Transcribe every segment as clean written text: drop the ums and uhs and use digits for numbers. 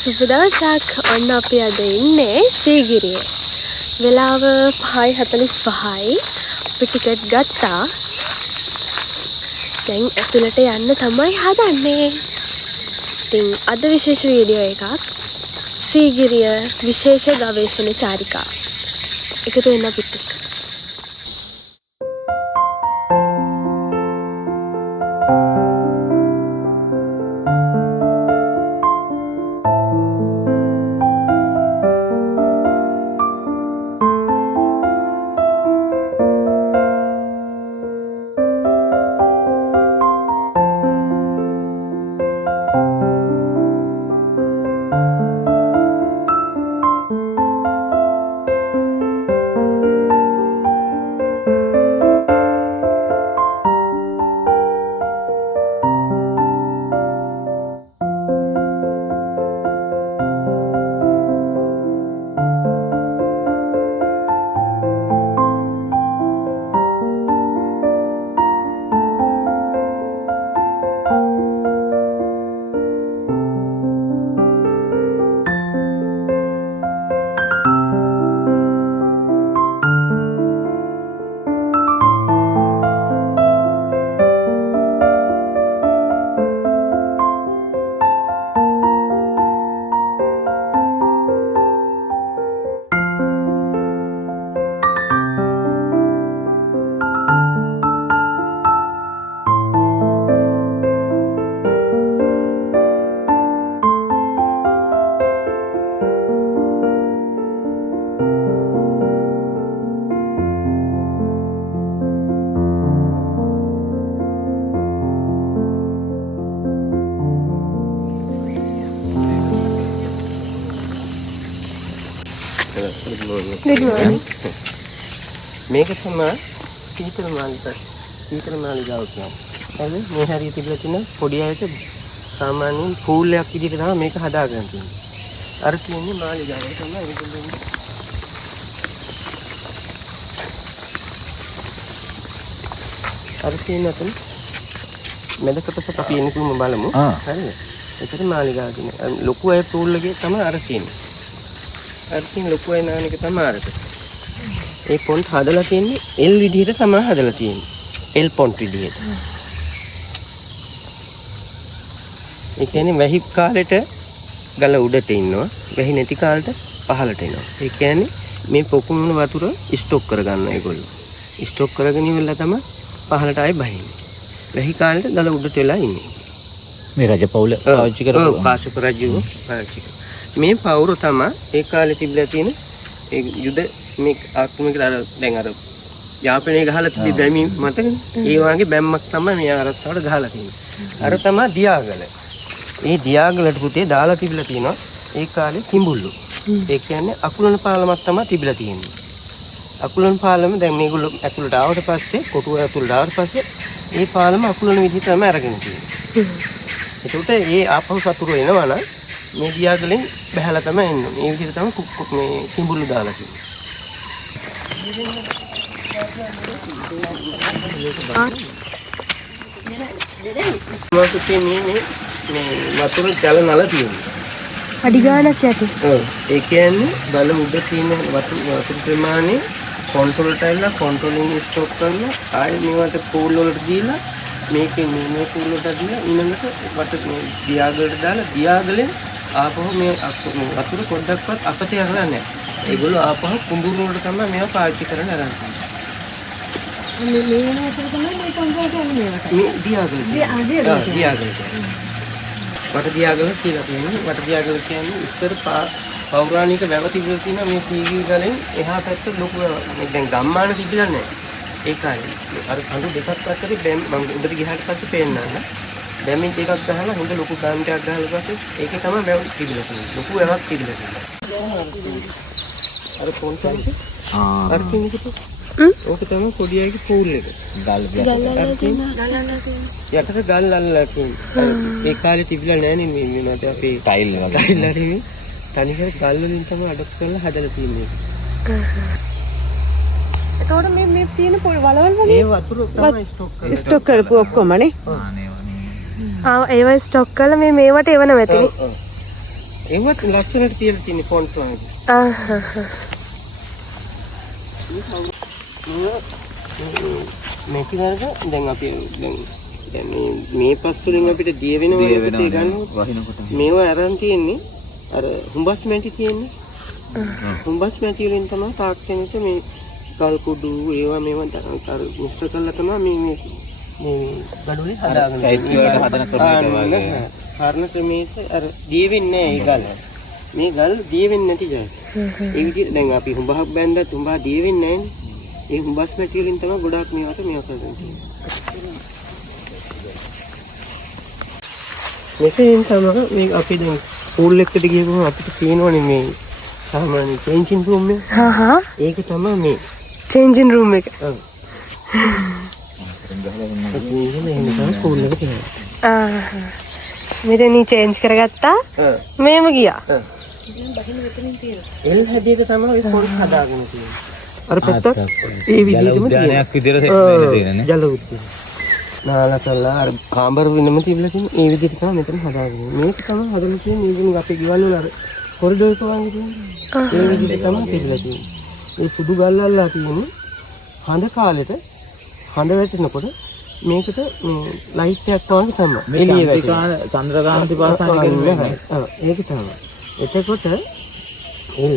සුබ දවසක්. ඔන්න අපි අද ඉන්නේ සීගිරියේ. වෙලාව 5:45යි. අපි ටිකට් ගත්තා. දැන් ඇතුළට යන්න තමයි හදන්නේ. ඉතින් අද විශේෂ වීඩියෝ එකක්. සීගිරිය විශේෂ ගවේෂණ චාරිකා. එකතු වෙන්න අපිත් එක්ක. Good morning. මේක තමයි සීතල මාලිගාව. සීතල මාලිගාව කියන්නේ. හරිද? මේ හරිය තිබිලා තියෙන පොඩි අයට සාමාන්‍යයෙන් පූල් එකක් විදිහට තමයි මේක හදාගන්න තියෙන්නේ. අර කියන්නේ මාලිගාව තමයි ඒක දෙන්නේ. අර කියන අතන මැද කොටස අපි එනකුම බලමු. හරිද? ඒකට මාලිගාව කියන්නේ. ලොකු අය පූල් එකේ තමයි අර කියන්නේ. අර තියෙන ලොකු අය නාන එක තමයි අරක. ඒ පොන්ට් හදලා තියෙන්නේ L විදිහට තමයි හදලා තියෙන්නේ. L පොන්ට් විදිහට. ඒ කියන්නේ වැහි කාලෙට ගල උඩට ඉන්නවා. වැහි නැති කාලෙට පහළට එනවා. ඒ කියන්නේ මේ පොකුණුන වතුර ස්ටොක් කරගන්නවා ඒගොල්ලෝ. ස්ටොක් කරගෙන ඉවරලා තමයි පහළට ආයෙ බහින්නේ. වැහි කාලෙට ගල උඩට වෙලා ඉන්නේ. මේ රජපෞල පාවිච්චි කරපුවා. ඔව් කාශ්‍යප රජුව පාවිච්චි කරා. මේ පවුර තමයි ඒ කාලේ තිබිලා තියෙන ඒ යුද මේ ආක්‍රමණයකට දැන් අර යාපනයේ ගහලා තිබි බැමි මතකනේ. ඒ වගේ බැම්මක් තමයි මේ ආරස්සාවට ගහලා තියෙන්නේ. අර තමයි දියාගල. මේ දියාගලට පුතේ දාලා තිබිලා තියෙනවා ඒ කාලේ කිඹුල්ලු. ඒ කියන්නේ අකුලන පාලමක් තමයි තිබිලා තියෙන්නේ. අකුලන පාලම දැන් මේගොල්ලෝ ඇතුළට ආවට පස්සේ කොටුව ඇතුළට ආවට පස්සේ මේ පාලම අකුලන විදිහට තමයි අරගෙන තියෙන්නේ. ඒකට ඒ ආපහු සතුරු එනවා නම් මේ දියාගලෙන් බහැලා තමයි එන්නේ. මේ විදිහට තමයි මේ කිඹුල්ලු දාලා තියෙන්නේ. මේ වතුර ජල නල තියෙනවා. අඩි ගානක් යටි. ඔව්. ඒ කියන්නේ බල උඩ තියෙන වතුර ප්‍රමාණය කන්ට්‍රෝල්ට ඇවිල්ලා කන්ට්‍රෝලින් ස්ටොප් කරලා ආයෙ මේවට පූල් වලට දීලා මේකේ මේ පූල් වලට දීලා ඊළඟට වට මේ දියාගලට දාලා දියාගලෙන් ආපහු මේ වතුර පොඩ්ඩක්වත් අපතේ යනවා නැහැ. ඒගොල්ලෝ ආපහු කුඹුරු වලට තමයි මේවා පාවිච්චි කරන්න ආරම්භ කරන්නේ. මේ වෙන වතුර තමයි මේ කොන්දරට යන්නේ මේකට. මේ දියාගල. දියාගල. වට දියාගල කියලා කියන්නේ. වට දියාගල කියන්නේ ඉස්සර පෞරාණික වැව තිබුණා තියෙනවා මේ සීගිරි ගලෙන් එහා පැත්ත ලොකු දැන් ගම්මාන තිබිලා නැහැ. ඒ කාලේ අර කඳු දෙකක් අතරේ දැන් මම උඩට ගියාට පස්සේ පේන්නන්න. දැමින් ටිකක් ගහලා හොඳ ලොකු ගාන්ටයක් ගහලා පස්සේ ඒකේ තමයි වැව තිබිලා තියෙන්නේ. ලොකු වැවක් තිබිලා තියෙනවා. අර පොන්ට් එකේ අර කිනිකට ඕක තමයි පොඩි අයගේ පූල් එක. ගල් යටට ගල් අල්ලලා තියෙන්නේ. ඒ කාලේ තිබිලා නැහැ නේ මේ මොනවද අපේ ටයිල් වගේ. ටයිල් හරි තනිකර ගල් වලින් තමයි අඩොප්ට් කරලා හදලා තියෙන්නේ. එතකොට මේ තියෙන පොඩි වලවල් වගේ ඒ වතුර තමයි ස්ටොක් කරලා ස්ටොක් කරපු ඔක්කොමනේ. ඒවා ස්ටොක් කරලා මේවට එවන වෙතිනේ. ඒවත් ලස්සනට තියලා තියෙන ෆොන්ට් වගේ. මේක නේද දැන් අපි දැන් මේ පස් වලින් අපිට දිය වෙනවා ගන්නකොට මේවා අරන් තියෙන්නේ අර හුඹස් මැටි තියෙන්නේ. හුඹස් මැටි වලින් තමයි තාක්ෂණයට මේ ගල් කුඩු ඒවා මේවා අර මිශ්‍ර කරලා තමයි මේ බඩුවේ හදාගන්න. ඒත් වලට හදන ක්‍රමයක වගේ. කාරණ ක්‍රමයක අර දිය වෙන්නේ නැහැ ඒ ගල්. මේ ගල් දිය වෙන්නේ නැති ජාති. ඒ විදිහට දැන් අපි හුඹක් බැන්දත් හුඹා දිය වෙන්නේ නැහැ නේ. ඒ හුඹස් මැටි වලින් තමයි ගොඩාක් මේවට මේවා කරන්නේ. මෙතෙන් තමයි මේ අපි දැන් පූල් එකට ගියපුවම අපිට තියෙනවනේ මේ සාමාන්‍ය චේන්ජින් රූම් එක. ඒක තමයි මේ චේන්ජින් රූම් එක. ඔව්. එහෙනම් පූල් එක තියෙනවා. මෙතනින් චේන්ජ් කරගත්තා. මේම ගියා. එල් හැදියට තමයි ඔය පොඩි හදාගෙන තියෙන්නේ. අර පැත්තත් ඒ විදිහටම උද්‍යානයක් විදිහට සෙට් වෙන්න තියෙනනේ. ජල උද්‍යාන. නාලකලා අර කාමර වෙනම තිබිලා තියෙන ඒ විදිහට තමයි මෙතන හදාගෙන. මේක තමයි හදලා තියෙන්නේ ඉතින් අපේ ගෙවල් වල අර කොරිඩෝර් එක වගේ තියෙන්නේ. ඒ විදිහට තමයි තිබිලා තියෙන්නේ. මේ සුදු ගල් අල්ලලා තියෙන්නේ හඳ කාලෙට හඳ වැටෙනකොට මේකට මේ ලයිට් එකක් වගේ තමයි. එළිය වැටෙන. චන්ද්‍රකාන්ති පාසාන කියන්නේ. ඔව් ඒක තමයි. එතකොට ඒ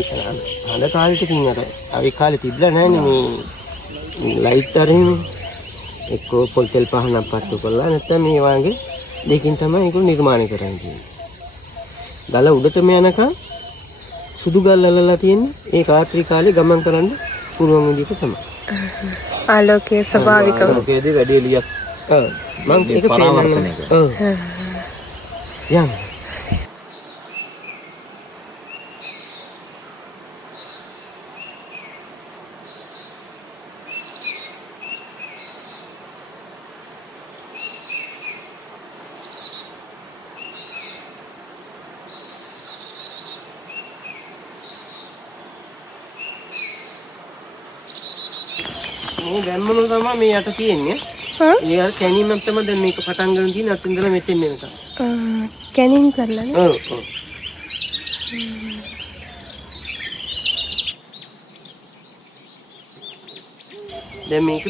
හඳ කාලෙට කින් අර ඒ කාලේ තිබ්ලා නැහැනේ මේ ලයිට් අරින් එක්කෝ පොල් තෙල් පහනක් පත්තු කරලා නැත්නම් මේ වගේ දෙකින් තමයි ඒක නිර්මාණය කරන්නේ. ගල උඩටම යනකම් සුදු ගල් අල්ලලා තියෙන්නේ ඒ රාත්‍රී කාලේ ගමන් කරන්න පුළුවන් විදිහට තමයි. ආලෝකයේ ස්වභාවිකව. ආලෝකයේදී වැඩි එළියක් ඔව් මම ඒක පරාවර්තනය කරනවා. ඔව්. යම් මේ දැම්මම තමයි මේ යට තියෙන්නේ. ඒ අර කැණීමක් තමයි දැන් මේක පටන් ගන්න තියෙන අතින් ඉඳලා මෙතෙන් එනකම්. කැනින් කරලා නේ. ඔව් ඔව්. දැන් මේක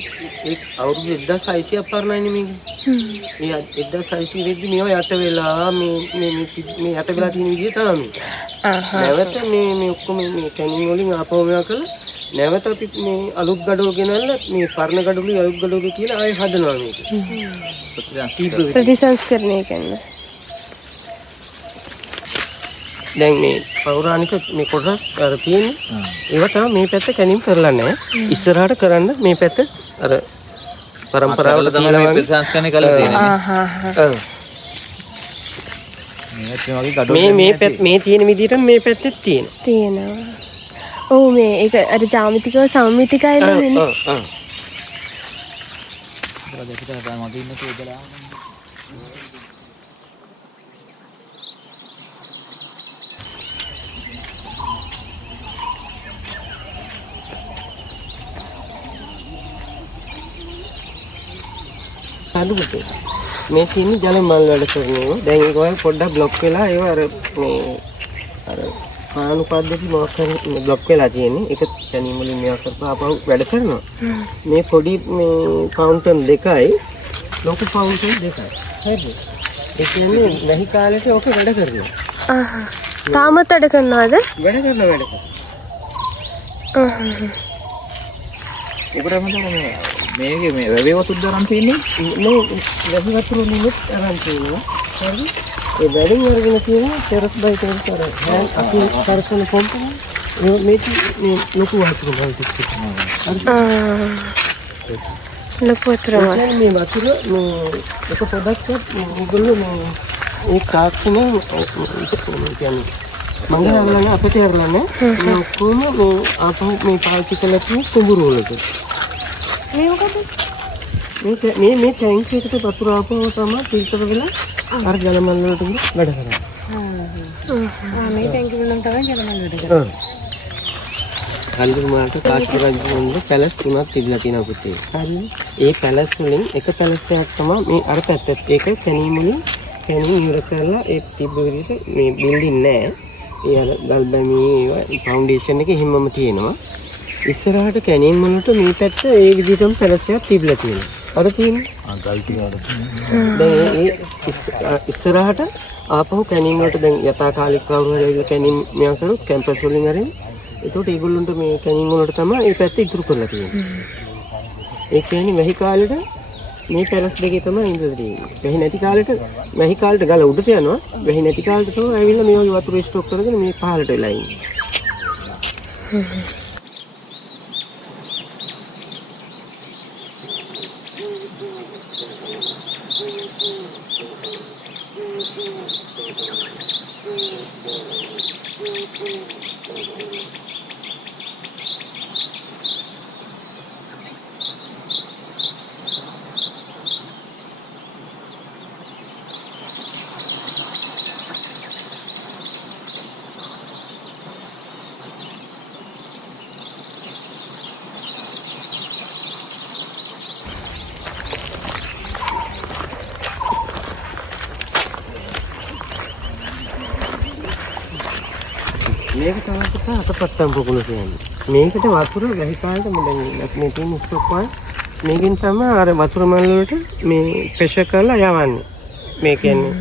ඒ අවුරුදු 1600ක් පරණයිනේ මේක. මේ 1600 වෙද්දි මේවා යට වෙලා මේ යට වෙලා තියෙන විදිය තමයි. නැවත මේ ඔක්කොම මේ කැණීම් වලින් ආපහු මේවා කළා. නැවත අපි මේ අලුත් ගඩොල් ගෙනල්ලා මේ පරණ ගඩොලේ අලුත් ගඩොලේ කියලා ආයෙ හදනවා මේක. ප්‍රතිසංස්කරණය කරනවා. දැන් මේ පෞරාණික මේ කොටස් අර තියෙන්නේ ඒවා තමයි මේ පැත්ත කැණීම් කරලා නැහැ. ඉස්සරහට කරන්න මේ පැත්ත අර පරම්පරාවල තමයි මේ ප්‍රතිසංස්කරණය කරලා තියෙන්නේ. ඔව්. මේ තියෙන විදිහට මේ පැත්තේ තියෙනවා. ඔව් මේ ඒක අර ජ්‍යාමිතිකව සමමිතිකයි නෙමෙයි. ඔව් ඔව්. දෙකට තමයි මදින්න කියලා. අලුත් මේ තියෙන ජල මල් වල කරන ඒවා දැන් ඒක වගේ පොඩ්ඩක් બ્લોක් වෙලා ඒවා අර මේ අර පාණු පද්ධති මොකක් හරි બ્લોක් වෙලා තියෙන්නේ ඒක තනියම වලින් මේවා කරපුවා අපව වැඩ කරනවා මේ පොඩි මේ ෆවුන්ටන් දෙකයි ලොකු ෆවුන්ටන් දෙකයි හරිද ඒ කියන්නේ නැහි කාලේට ඔක වැඩ කරනවා තාමත් වැඩ කරනවද වැඩ කරනවා ඒකට මම මේකේ මේ වැවේ වතුර දරන් තියෙන්නේ මේ වැවේ වතුර නිමුත් අරන් තියෙනවා හරිද ඒ වැඩින් අරගෙන තියෙනවා ටෙරස් බයි ටෙරස් කරා දැන් අපි කරකන පොම්ප මේ ලොකු වතුර වල තියෙනවා ලොකු වතුර වල මේ වතුර මේ එක පොඩක්වත් මේගොල්ලෝ මේ ඒ තාක්ෂණ කියන්නේ මංගලවලන අපිට කරලා නැහැ මේ ඔක්කොම මේ ආපහු මේ පාවිච්චි කළා තියෙන කුඹුරු වලට මේ මොකද මේ ටැංක් එකට වතුර ආපහු තමයි ෆිල්ටර් වෙලා අර ජල මල් වලට වැඩ කරන්නේ මේ ටැංකිය වලින් තමයි ජල මල් වැඩ කරන්නේ කල්ලු මාට කාශ්මීර රජුන්ගේ පැලස් තුනක් තිබිලා තියෙනවා පුතේ. හරිද? ඒ පැලස් වලින් එක පැලස් එකක් තමයි මේ අර පැත්තත් ඒක කැණීම් වලින් කැණීම් ඉවර කරලා ඒ තිබ්බ විදිහට මේ බිල්ඩින් නෑ. ඒ අර ගල් බැමි ෆවුන්ඩේෂන් එක හිමම තියෙනවා. ඉස්සරහට කැණීම් වලට මේ පැත්ත ඒ විදිහටම පැලසයක් තිබිලා තියෙනවා. අර තියෙන්නේ. ගල් ටික අර. දැන් ඒ ඉස්සරහට ආපහු කැණීම් වලට දැන් යථාකාලික කවුරු හරි ඇවිල්ලා කැණීම් මෙයා කරොත් කැම්පස් වලින් අරින් ඒකට ඒගොල්ලන්ට මේ කැණීම් වලට තමයි ඒ පැත්ත ඉතුරු කරලා තියෙන්නේ. ඒ කියන්නේ වැහි කාලෙට මේ පැලස් දෙකේ තමයි ඉඳලා තියෙන්නේ. වැහි නැති කාලෙට වැහි කාලෙට ගල උඩට යනවා. වැහි නැති කාලෙට තමයි ඇවිල්ලා මේ වගේ වතුර ස්ටොක් කරගෙන මේ පහළට වෙලා ඉන්නේ. මේක තමයි පුතා අතපත්තම් පොකුණ කියන්නේ. මේකට වතුර වැහි කාලෙට දැන් මේ තියෙන ස්ටොක් වල මේකෙන් තමයි අර වතුර මල් වලට මේ ප්‍රෙෂර් කරලා යවන්නේ. මේ කියන්නේ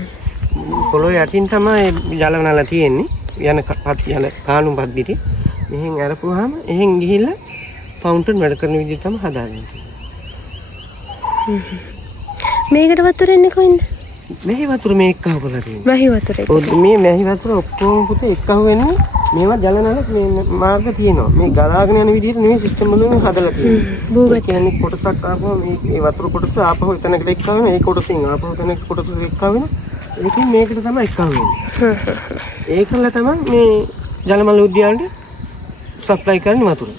පොළොව යටින් තමයි ජල නල තියෙන්නේ. යන කාණු පද්ධතිය. මෙහෙන් අරපුවාම එහෙන් ගිහිල්ලා ෆවුන්ටන් වැඩ කරන විදිහ තමයි හදාගන්නේ. මේකට වතුර එන්නේ කොහෙන්ද? මෙහි වතුර මේ එක්කව කරලා තියෙනවා. වැහි වතුර එක. ඔව් මේ මෙහි වතුර ඔක්කොම පුතේ එක්කව වෙන්නේ මේවා ජල නල මේ මාර්ග තියෙනවා. මේ ගලාගෙන යන විදිහට නෙමෙයි සිස්ටම් වලින් හදලා තියෙන්නේ. භූගත කියන්නේ කොටසක් ආපුවම මේ වතුර කොටස ආපහු එතනකට එක්කව වෙන ඒ කොටසින් ආපහු එතනකට කොටස එක්කව වෙන. ඒකෙන් මේකට තමයි එක්කව වෙන්නේ. ඒකල තමයි මේ ජලමල උද්‍යානයේ සප්ලයි කරන්නේ වතුර.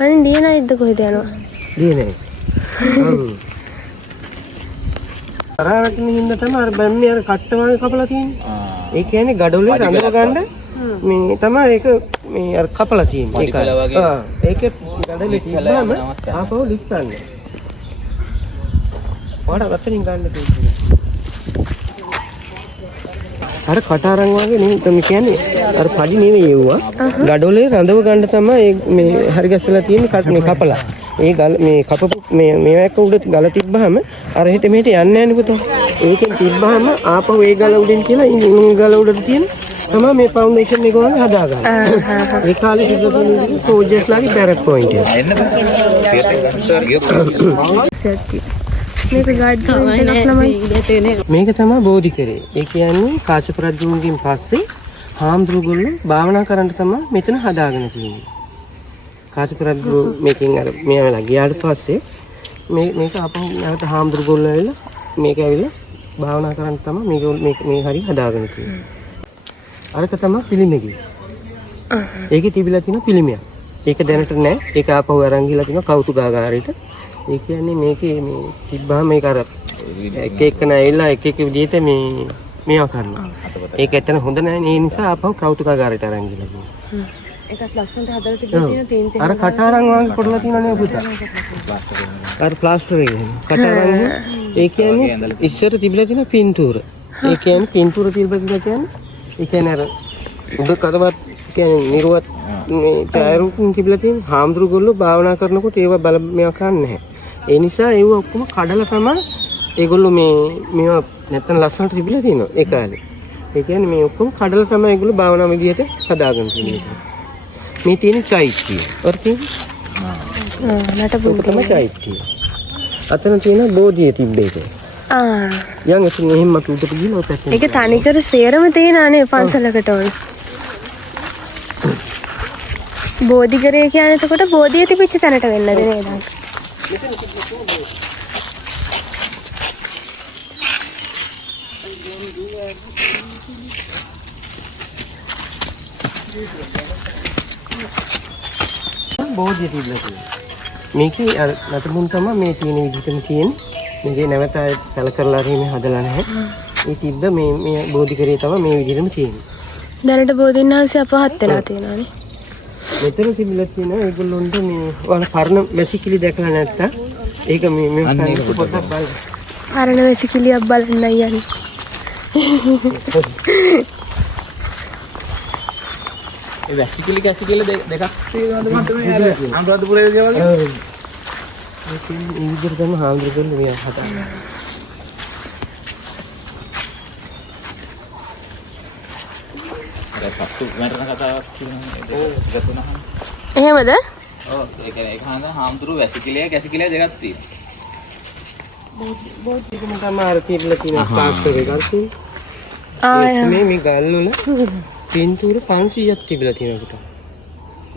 අනේ දිනයිද කොහෙද යනවා? දිනේ. ඔව්. අරවටින් හින්දා තමයි අර බැම්මේ අර කට්ට වගේ කපලා තියෙන්නේ. ඒ කියන්නේ ගඩොලේ රඳව ගන්න මේ තමයි ඒක මේ අර කපලා තියෙන්නේ. ඒකයි. ඒකේ ගඩොලේ තිබ්බම ආපහු ලිස්සන්නේ. වඩා වතරින් ගන්න තියෙන්නේ. අර කටාරන් වගේ නෙමෙයි තමයි කියන්නේ අර පඩි නෙමෙයි ඒවා. ගඩොලේ රඳව ගන්න තමයි මේ හරි ගැස්සලා තියෙන්නේ මේ කපලා. ඒ ගල මේ කපපු මේක උඩ ගල තිබ්බහම අර හෙට මෙහෙට යන්නේ නැහැ නේ පුතා. ඒකෙන් තිබ්බහම ආපහු ඒ ගල උඩින් කියලා ඉන්නේ ගල උඩට තියෙන තමයි මේ ෆවුන්ඩේෂන් එක වගේ හදාගන්නේ. ඒ කාලේ තිබ්බ සෝල්ජර්ස්ලාගේ බැරක් පොයින්ට් එක. එන්න බෑ. මේක ගාඩ් එකක් ළමයි. මේක තමයි බෝධිකරේ. ඒ කියන්නේ කාශ්‍යප රජුගෙන් පස්සේ හාමුදුරුවෝ භාවනා කරන්න තමයි මෙතන හදාගෙන තියෙන්නේ. කාශ්‍යප රජු මේකෙන් අර මෙයාලා ගියාට පස්සේ මේක අපහු නැවත හාමුදුරුවෝ ඇවිල්ලා මේක ඇවිල්ලා භාවනා කරන්න තමයි මේ හරි හදාගෙන තියෙන්නේ. අරක තමයි පිළිමෙගේ. ඒකේ තිබිලා තියෙන පිළිමයක්. ඒක දැනට නැහැ. ඒක ආපහු අරන් ගිහලා තියෙන කෞතුකාගාරයට. ඒ කියන්නේ මේකේ මේ තිබ්බාම මේක අර එක එක නැවිලා එක එක විදිහට මේවා කරනවා. ඒක ඇත්තට හොඳ නැහැ. ඒ නිසා ආපහු කෞතුකාගාරයට අරන් ගිහලා තියෙනවා. ඒකත් ලස්සනට හදලා තිබ්බ තියෙන අර කටාරන් වගේ කොටලා තියෙනවා නේ පුතා. අර ප්ලාස්ටර් එක. කටාරන් ඒ කියන්නේ ඉස්සර තිබිලා තියෙන පින්තූර. ඒ කියන්නේ පින්තූර තිබිලා කියන්නේ ඒ කියන්නේ අර උඩ කදවත් කියන්නේ නිර්වත් මේ ටයරුකින් තිබිලා තියෙන හාමුදුරුවෝ භාවනා කරනකොට ඒවා බල මේවා කරන්නේ නැහැ. ඒ නිසා ඒව ඔක්කොම කඩලා තමයි ඒගොල්ලෝ මේවා නැත්තම් ලස්සනට තිබිලා තියෙනවා ඒ කාලේ. ඒ කියන්නේ මේ ඔක්කොම කඩලා තමයි ඒගොල්ලෝ භාවනා විදියට හදාගෙන තියෙන්නේ. මේ තියෙන චෛත්‍යය. ඔර තියෙන්නේ? නටපු තමයි චෛත්‍යය. අතන තියෙන බෝධිය තිබ්බේක. යන් එතන එහෙම උඩට ගිහලා ඔය පැත්තේ. ඒක තනිකර සේරම තියෙනානේ පන්සලකට ඕන. බෝධිකරේ කියන්නේ එතකොට බෝධිය තිබිච්ච තැනට වෙන්නද නේද? බෝධිය තිබිලා තියෙනවා. මේකේ අර නටබුන් තමයි මේ තියෙන විදිහටම තියෙන්නේ. මේකේ නැවත තල කරලා හරි මේ හදලා නැහැ. ඒ තිබ්බ මේ බෝධිකරේ තමයි මේ විදිහටම තියෙන්නේ. දැනට බෝධින්වහන්සේ අපහත් වෙලා තියෙනවානේ. මෙතන තිබිලා තියෙන ඒගොල්ලොන්ට මේ වල පරණ වැසිකිලි දැකලා නැත්තම් ඒක මේ පොතක් බලන්න. පරණ වැසිකිලියක් බලන්නයි යන්නේ. ඒ වැසිකිලි කැසිකිලි දෙකක් තියෙනවද මන්ට මේ අර අනුරාධපුරේ ගෙවල්? ඒක මේ විදිහට තමයි හාමුදුරුවෝ මේ හදන්නේ. අර සත්තු මරණ කතාවක් කියනවා. ඒක තුනම. එහෙමද? ඔව් ඒක ඒක හන්ද හාමුදුරුවෝ වැසිකිලිය කැසිකිලිය දෙකක් තියෙනවා. බෝධිකම තමයි අර තියලා තියෙන ට්‍රාන්ස්ෆර් එකක් තියෙන්නේ. මේ ගල් වල පින්තූර 500ක් තිබිලා තියෙනවා.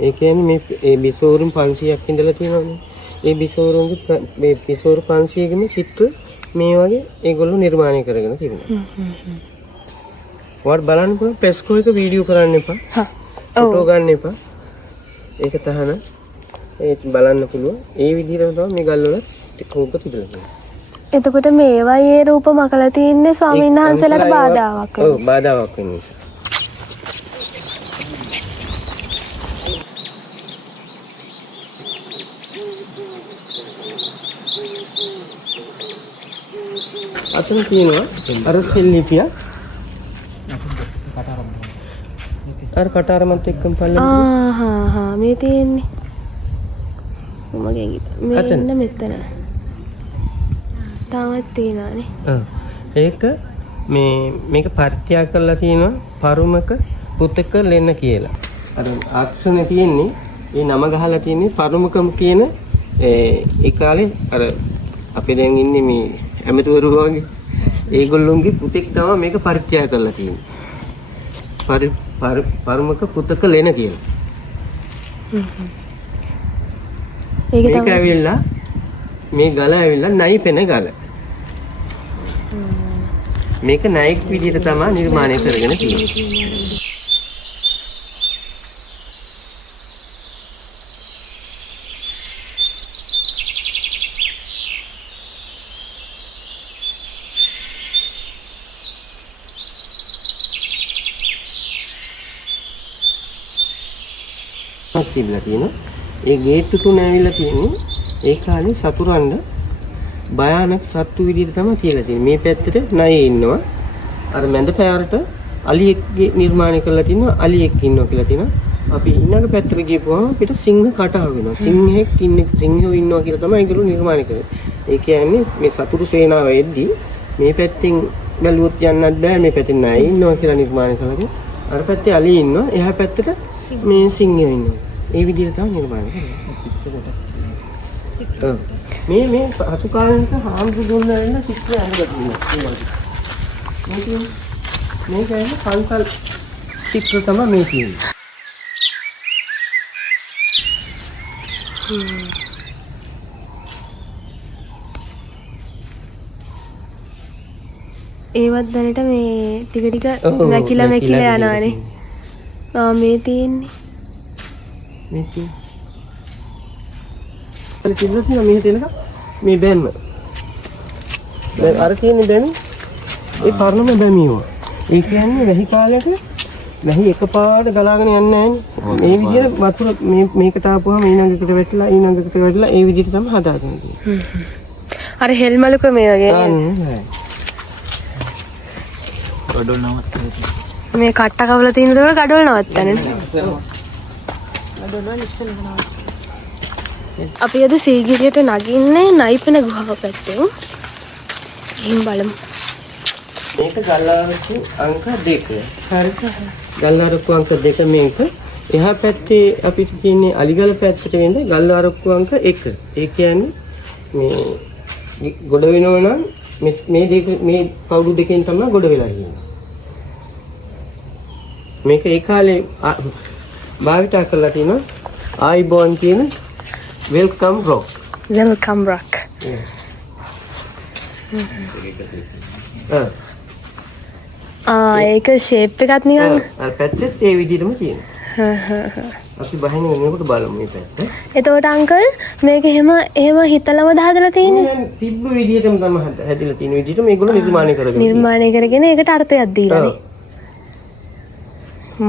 ඒ කියන්නේ මේ බිසෝරුම් 500ක් ඉඳලා තියෙනවානේ. ඒ බිසෝරුන්ගේ මේ බිසෝරු 500ගෙම චිත්‍ර මේ වගේ ඒගොල්ලෝ නිර්මාණය කරගෙන තිබුණා. ඔයාලා බලන්න පුළුවන් පෙස්කෝ එක වීඩියෝ කරන්න එපා. ෆොටෝ ගන්න එපා. ඒක තහන ඒ බලන්න පුළුවන්. ඒ විදිහටම තමයි මේ ගල් වල රූප තිබිලා තියෙන්නේ. එතකොට මේවායේ රූප මකලා තින්නේ ස්වාමීන් වහන්සේලාට බාධාවක් වෙනවා. ඔව් බාධාවක් වෙන නිසා. අතන තියෙනවා අර සෙල්ලිපිය. අර කටාරමත් එක්කම පල්ලෙන්. මේ තියෙන්නේ. මගේ මෙන්න මෙතන. තාමත් තියෙනවානේ. ඒක මේක පරිත්‍යාග කරලා තියෙනවා පරුමක පුතක ලෙන්න කියලා. අර අක්ෂරනේ තියෙන්නේ ඒ නම ගහලා තියෙන්නේ පරුමකම කියන ඒ කාලේ අර අපි දැන් ඉන්නේ මේ ඇමතිවරු වගේ ඒගොල්ලොන්ගේ පුතෙක් තමයි මේක පරිත්‍යාග කරලා තියෙන්නේ. පරුමක පුතක ලෙන්න කියලා. ඒක ඇවිල්ලා මේ ගල ඇවිල්ලා නයි පෙන ගල. මේක නයික් විදිහට තමයි නිර්මාණය කරගෙන තියෙන්නේ. තිබිලා තියෙනවා. ඒ ගේට්ටු තුන ඇවිල්ලා තියෙන්නේ ඒ කාලේ සතුරන්ඩ භයානක සත්තු විදිහට තමයි තියලා තියෙන්නේ. මේ පැත්තට නයි ඉන්නවා. අර මැද පැයරට අලියෙක්ගේ නිර්මාණය කරලා තිනවා අලියෙක් ඉන්නවා කියලා තියෙනවා. අපි ඊළඟ පැත්තට ගිහපුවම අපිට සිංහ කටහව වෙනවා. සිංහෙක් ඉන්නේ සිංහයෝ ඉන්නවා කියලා තමයි ඒගොල්ලෝ නිර්මාණය කරන්නේ. ඒ කියන්නේ මේ සතුරු සේනාව එද්දී මේ පැත්තෙන් බැලුවොත් යන්නත් බෑ මේ පැත්තෙන් නයි ඉන්නවා කියලා නිර්මාණය කළා. අර පැත්තේ අලිය ඉන්නවා. එහා පැත්තට මේ සිංහයෝ ඉන්නවා. ඒ විදිහට තමයි නිර්මාණය කරන්නේ. මේ අතු කාලෙක හාමුදුරුවෝ වෙන චිත්‍රය අඳලා තියෙනවා. මේක පන්සල් චිත්‍ර තමයි මේ තියෙන්නේ. ඒවත් දැනට මේ ටික ටික වැකිලා යනවානේ. මේ තියෙන්නේ. මේ තියෙන්නේ. මේ තියෙනක මේ බෑන්ම. දැන් අර තියෙන්නේ බෑන් ඒ පරණම බෑමියෝ. ඒ කියන්නේ වැහි කාලෙක වැහි එකපාරට ගලාගෙන යන්නේ නැහැ. මේ විදිහට වතුර මේකට ආපුවාම ඊළඟකට වැටලා ඒ විදිහට තමයි හදාගෙන තියෙන්නේ. අර හෙල්මලුක මේ වගේ නේද? ගඩොල් නවත්තන. මේ කට්ට කවලා තියෙන දේ ගඩොල් නවත්තන්නේ. අපි අද සීගිරියට නගින්නේ නයිපෙන ගුහාව පැත්තෙන්. එහෙන් බලමු. මේක ගල්ආරක්කු අංක 2. හරිද? ගල්ආරක්කු අංක 2 මේක. එහා පැත්තේ අපිට තියෙන්නේ අලිගල පැත්තට වෙන ගල්ආරක්කු අංක 1. ඒ කියන්නේ මේ ගොඩ වෙනව නම් මේ කවුරු දෙකෙන් තමයි ගොඩ වෙලා ඉන්නේ. මේක ඒ කාලේ භාවිත කරලා තිනවා ආයිබෝන් කියන වෙල්කම් රොක්. වෙල්කම් රොක්. ඒක ෂේප් එකක් නිකන් අර පැත්තෙත් ඒ විදිහටම තියෙනවා. අපි බහින වෙනකොට බලමු මේ පැත්ත. එතකොට අංකල් මේක එහෙම හිතලම හදලා තියෙන්නේ. තිබ්බ විදිහටම තමයි හැදිලා තියෙන විදිහට මේගොල්ලෝ නිර්මාණය කරගෙන ඒකට අර්ථයක් දීලානේ.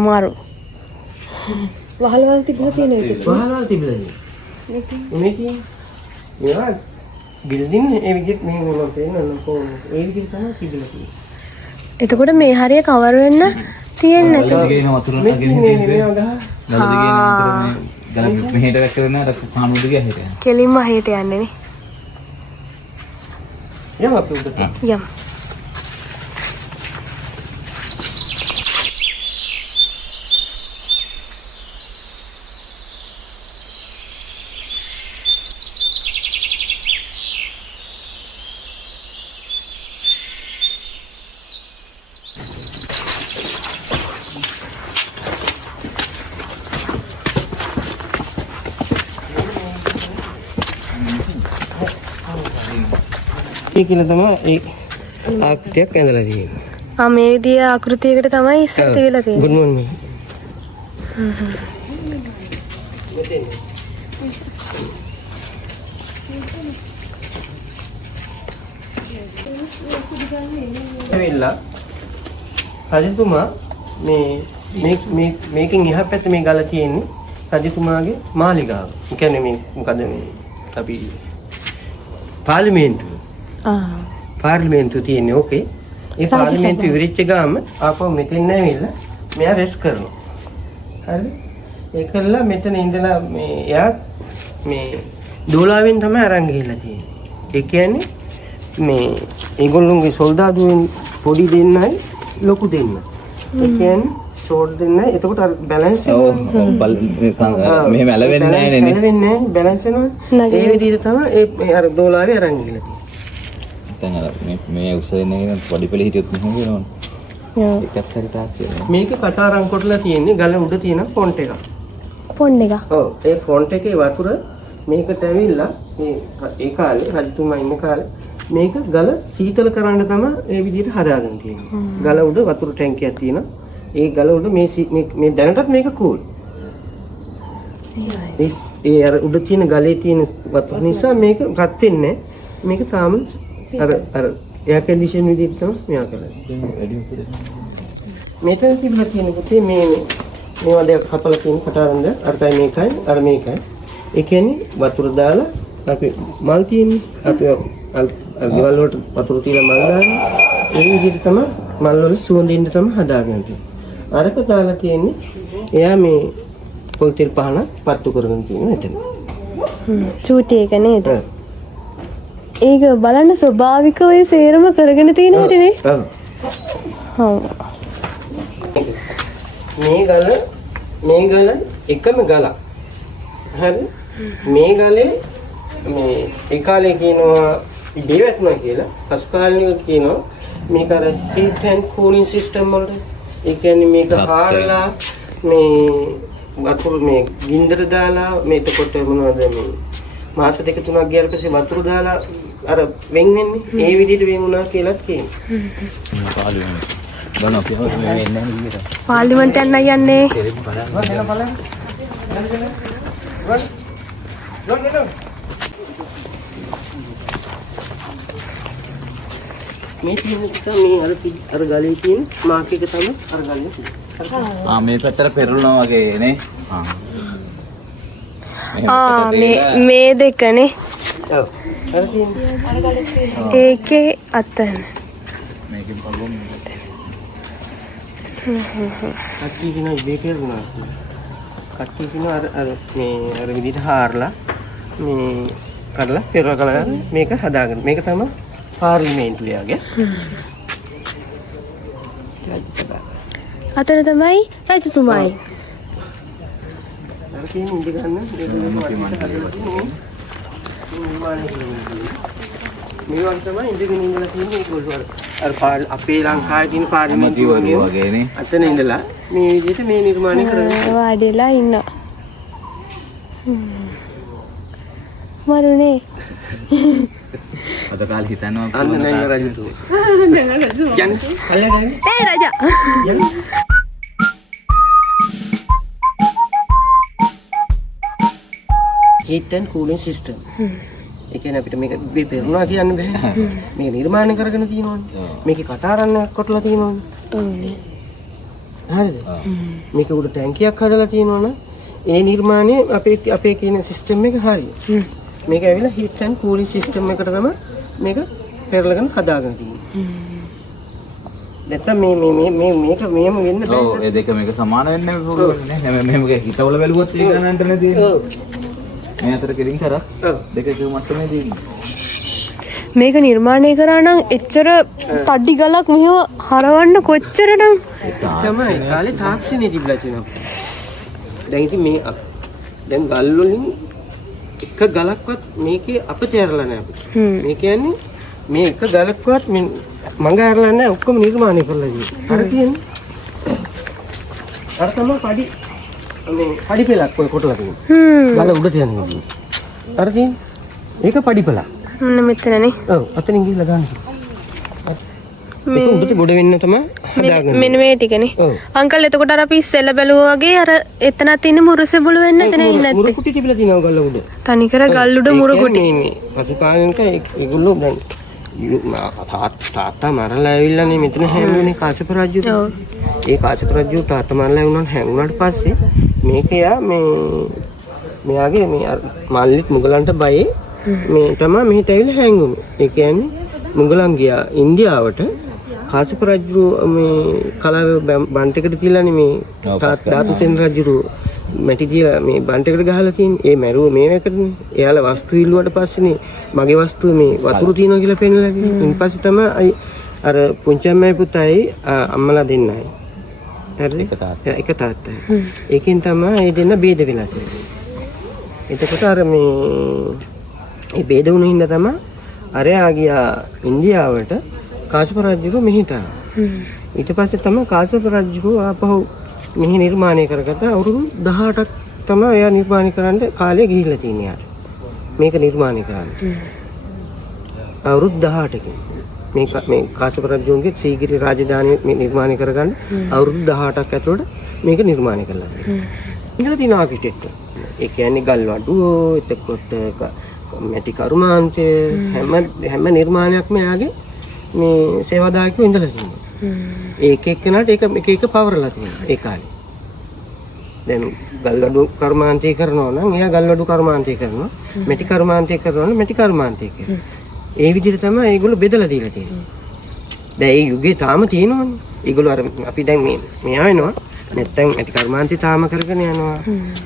මාරු. වහලවල් තිබිලා තියෙන එක. වහලවල් තිබිලා තියෙන. මේක මේවා බිල්ඩින් ඒ විදිහට මේ මොනවා පේනනම් කොහොමද ඒ විදිහට තමයි තිබිලා තියෙන්නේ. එතකොට මේ හරිය කවර් වෙන්න තියෙන්නේ නැතුව. ගල දිගේ වතුර නගින ගල මෙහෙට වැක්ක වෙන අර පාමුඩ දිගේ හෙට යනවා. කෙලින්ම හෙට යන්නේ නේ. යමු අපි උඩට. යම්. ඒ කියලා තමයි ඒ ආකෘතියක් ඇඳලා තියෙන්නේ. මේ විදිය ආකෘතියකට තමයි ඉස්සර තිබිලා තියෙන්නේ. good morning. ඇවිල්ලා රජතුමා මේකෙන් එහා පැත්තේ මේ ගල තියෙන්නේ රජතුමාගේ මාලිගාව. ඒ කියන්නේ මේ මොකද මේ අපි පාර්ලිමේන්තුව. පාර්ලිමේන්තුව තියෙන්නේ ඕකේ. ඒ පාර්ලිමේන්තුව ඉවරිච්ච ගාම ආපහු මෙතෙන් ඇවිල්ලා මෙයා රෙස් කරනවා. හරි? ඒකල්ලා මෙතන ඉඳලා මේ එයා මේ දෝලාවෙන් තමයි අරන් ගිහිල්ලා තියෙන්නේ. ඒ කියන්නේ මේ ඒගොල්ලෝගේ සොල්දාදුවෙන් පොඩි දෙන්නයි ලොකු දෙන්න. ඒ කියන්නේ ෂෝට් දෙන්නයි. එතකොට අර බැලන්ස් වෙනවා. මෙහෙම ඇලවෙන්නේ නැහැ නේ. ඇලවෙන්නේ නැහැ. බැලන්ස් වෙනවා. ඒ විදිහට තමයි ඒ අර දෝලාවේ අරන් ගිහිල්ලා තියෙන්නේ. දැන් අර මේ උස වෙන පොඩි පෙළ හිටියොත් මෙහෙම වෙනවනේ. ඒකත් හරි තාක්ෂය. මේක කටාරම් කොටලා තියෙන්නේ ගල උඩ තියෙන ෆොන්ට් එක. ෆොන්ට් එක. ඔව් ඒ ෆොන්ට් එකේ වතුර මේකට ඇවිල්ලා ඒ කාලේ රජතුමා ඉන්න කාලේ මේක ගල සීතල කරන්න තමයි ඒ විදිහට හදාගෙන තියෙන්නේ. ගල උඩ වතුර ටැංකියක් තියෙනවා. ඒ ගල උඩ මේ දැනටත් මේක කූල්. ඒ අර උඩ තියෙන ගලේ තියෙන වතුර නිසා මේක රත් වෙන්නේ නැහැ. මේක තාම අර එයා කන්ඩිෂන් විදිහට තමයි මෙයා කරන්නේ. මෙතන තිබිලා තියෙන පුතේ මේවා දෙක කපලා තියෙන කටාරන්ද අරකයි මේකයි අර මේකයි. ඒ කියන්නේ වතුර දාලා අපි මල් තියෙන්නේ. අපි අර ගෙවල් වලට වතුර තියලා මල් දාන්නේ. ඒ විදිහට තමයි මල් වල සුවඳින්න තමයි හදාගන්න තියෙන්නේ. අරක දාලා තියෙන්නේ එයා මේ පොල් තෙල් පහන පත්තු කරගෙන තියෙන එතන. චූටි එක නේද? ඒක බලන්න ස්වභාවිකව ඒ සේරම කරගෙන තියෙන හැටි නේ. ඔව්. මේ ගල එකම ගලක්. හරි? මේ ගලේ මේ ඒ කාලේ කියනවා ඉබේ වැටුණා කියලා. පසු කාලෙක කියනවා මේක අර heat and cooling system වලට. ඒ කියන්නේ මේක හාරලා මේ වතුර මේ ගින්දර දාලා මේකට මොනවද මේ මාස දෙක තුනක් ගියාට පස්සේ වතුර දාලා අර වෙන් වෙන්නේ ඒ විදිහට වෙන් වුණා කියලාත් කියනවා. පාර්ලිමේන්ත යන්න යන්නේ. මේ තියෙන මේ අර ගලේ තියෙන මාක් එක තමයි අර ගලේ තියෙන්නේ. මේ පැත්තට පෙරළුණා වගේ නේ. මේ දෙකනේ. ඔව්. අර තියෙන්නේ. ඒකේ අතන. මේකෙන් බලමු. කට්ටිය කියන ඉබේ පෙරළුණා. කට්ටිය කියන අර විදිහට හාරලා මේ කරලා පෙරකලා මේක හදාගන්න. මේක තමයි පාර්ලිමේන්තුව යාගේ. අතන තමයි රජතුමායි. අර කියන ඉඳ ගන්න මේ වගේ තමයි ඉඳගෙන ඉඳලා තියෙන්නේ ඒගොල්ලෝ අර අපේ ලංකාවේ තියෙන පාර්ලිමේන්තුව වගේ නේ. අතන ඉඳලා මේ විදිහට මේ නිර්මාණය කරනවා. වාඩිලා ඉන්නවා. මරුනේ. අද කාලේ හිතනවා අන්න නෑ රජතුමා. යන්න කල්ලා ගන්නේ. ඒ රජා. යන්න. heat and cooling system. ඒ කියන්නේ අපිට මේක ඉබේ පෙරනවා කියන්න බෑ. මේක නිර්මාණය කරගෙන තියෙනවානේ. මේකේ කටාරන්නක් කොටලා තියෙනවානේ. හරිද? මේක උඩ ටැංකියක් හදලා තියෙනවනේ. ඒ නිර්මාණය අපේ කියන සිස්ටම් එක හරියි. මේක ඇවිල්ලා heat and cooling system එකට තමයි මේක පෙරලගෙන හදාගෙන තියෙන්නේ. නැත්තම් මේක මෙහෙම වෙන්න බෑ. ඔව් ඒ දෙක මේක සමාන වෙන්නේ පුළුවන් නේ. මෙහෙම හිතවල බැලුවොත් ඒක ගන්නන්ටනේ තියෙන්නේ. ඔව්. මේ අතර කෙලින් කරා ඔව්. දෙක එක මට්ටමේ තියෙන්නේ. මේක නිර්මාණය කරා නම් එච්චර තඩි ගලක් මෙහෙම හරවන්න කොච්චරනම් තමයි කාලේ තාක්ෂණය තිබිලා තියෙනවා. දැන් ඉතින් මේ දැන් ගල් වලින් එක ගලක්වත් මේකේ අපතේ ඇරලා නැහැ අපිට. මේ කියන්නේ මේ එක ගලක්වත් මඟ ඇරලා නැහැ ඔක්කොම නිර්මාණය කරලා තියෙන්නේ. අර කියන්නේ අර තමයි පඩි පෙලක් ඔය කොටලා තියෙන්නේ. ගල උඩට යන විදිහ. අර තියෙන්නේ ඒක පඩි පෙලක්. මොන මෙතනනේ. ඔව් අතනින් ගිහලා ගන්න. මේ උඩට ගොඩ වෙන්න තමයි හදාගන්නේ. මෙන්න මේ ටිකනේ. ඔව්. අංකල් එතකොට අර අපි ඉස්සෙල්ලා බැලුවා වගේ අර එතන තියෙන මුරුසෙබුළු වෙන්නේ නැතේ නේ මුරු නැත්තේ. කුටි තිබිලා තියෙනවා ගල්ල උඩ. තනිකර ගල් උඩ මුරු කුටි. මේ පසුකාලීනක ඒගොල්ලෝ දැන් තාත්තා මරලා ඇවිල්ලා නේ මෙතන හැමුනේ කාශ්‍යප රජුට. ඔව්. ඒ කාශ්‍යප රජු තාත්තා මරලා හැමුණාට පස්සේ මේක යා මෙයාගේ මේ මල්ලිත් මුගලන්ට බයේ මේ තමයි මෙහෙට ඇවිල්ලා හැංගුනේ. ඒ කියන්නේ මුගලන් ගියා ඉන්දියාවට කාශ්‍යප රජු මේ කලාව බන්ටකට තියලානේ මේ ධාතුසේන රජු මැටි තියලා මේ බන්ටකට ගහලා තියෙන්නේ. ඒ මැරුව මේකටනේ. එයාලා වස්තු ඉල්ලුවට පස්සේනේ මගේ වස්තුව මේ වතුර තියනවා කියලා පෙන්නලා කිව්වා. ඊට පස්සේ තමයි අර පුංචි අම්මයි පුතයි අම්මලා දෙන්නයි. හරිද? එක තාත්තයි. ඒකෙන් තමයි ඒ දෙන්න බේද වෙලා තියෙන්නේ. එතකොට අර මේ බේද වුණ හින්දා තමයි අරයා ගියා ඉන්දියාවට කාශ්‍යප රජුව මෙහිට ආවා. ඊට පස්සේ තමයි කාශ්‍යප රජුව ආපහු මෙහි නිර්මාණය කරගත්ත අවුරුදු 18ක් තමයි එයා නිර්මාණය කරන්න කාලය ගිහිල්ලා තියෙන්නේ යාට. මේක නිර්මාණය කරන්න. අවුරුදු 18කින් මේ කාශ්‍යප රජුන්ගේ සීගිරි රාජධානිය මේ නිර්මාණය කරගන්න අවුරුදු 18ක් ඇතුළත මේක නිර්මාණය කළා. ඉඳලා තියෙන ආකිටෙක්ට්. ඒ කියන්නේ ගල්වඩුව, එතකොට මැටි කර්මාන්තය හැම නිර්මාණයක්ම එයාගේ මේ සේවාදායකයෝ ඉඳලා තියෙනවා. ඒක එක්කනට ඒක එක එක පවරලා තියෙනවා ඒ කාලේ. දැන් ගල්වඩු කර්මාන්තය කරනවා නම් එයා ගල්වඩු කර්මාන්තය කරනවා. මැටි කර්මාන්තය කරනවා නම් මැටි කර්මාන්තය කරනවා. ඒ විදිහට තමයි ඒගොල්ලෝ බෙදලා දීලා තියෙන්නේ. දැන් ඒ යුගයේ තාම තියෙනවනේ. ඒගොල්ලෝ අර අපි දැන් මෙයා වෙනවා. නැත්තම් ඇති කර්මාන්තය තාම කරගෙන යනවා.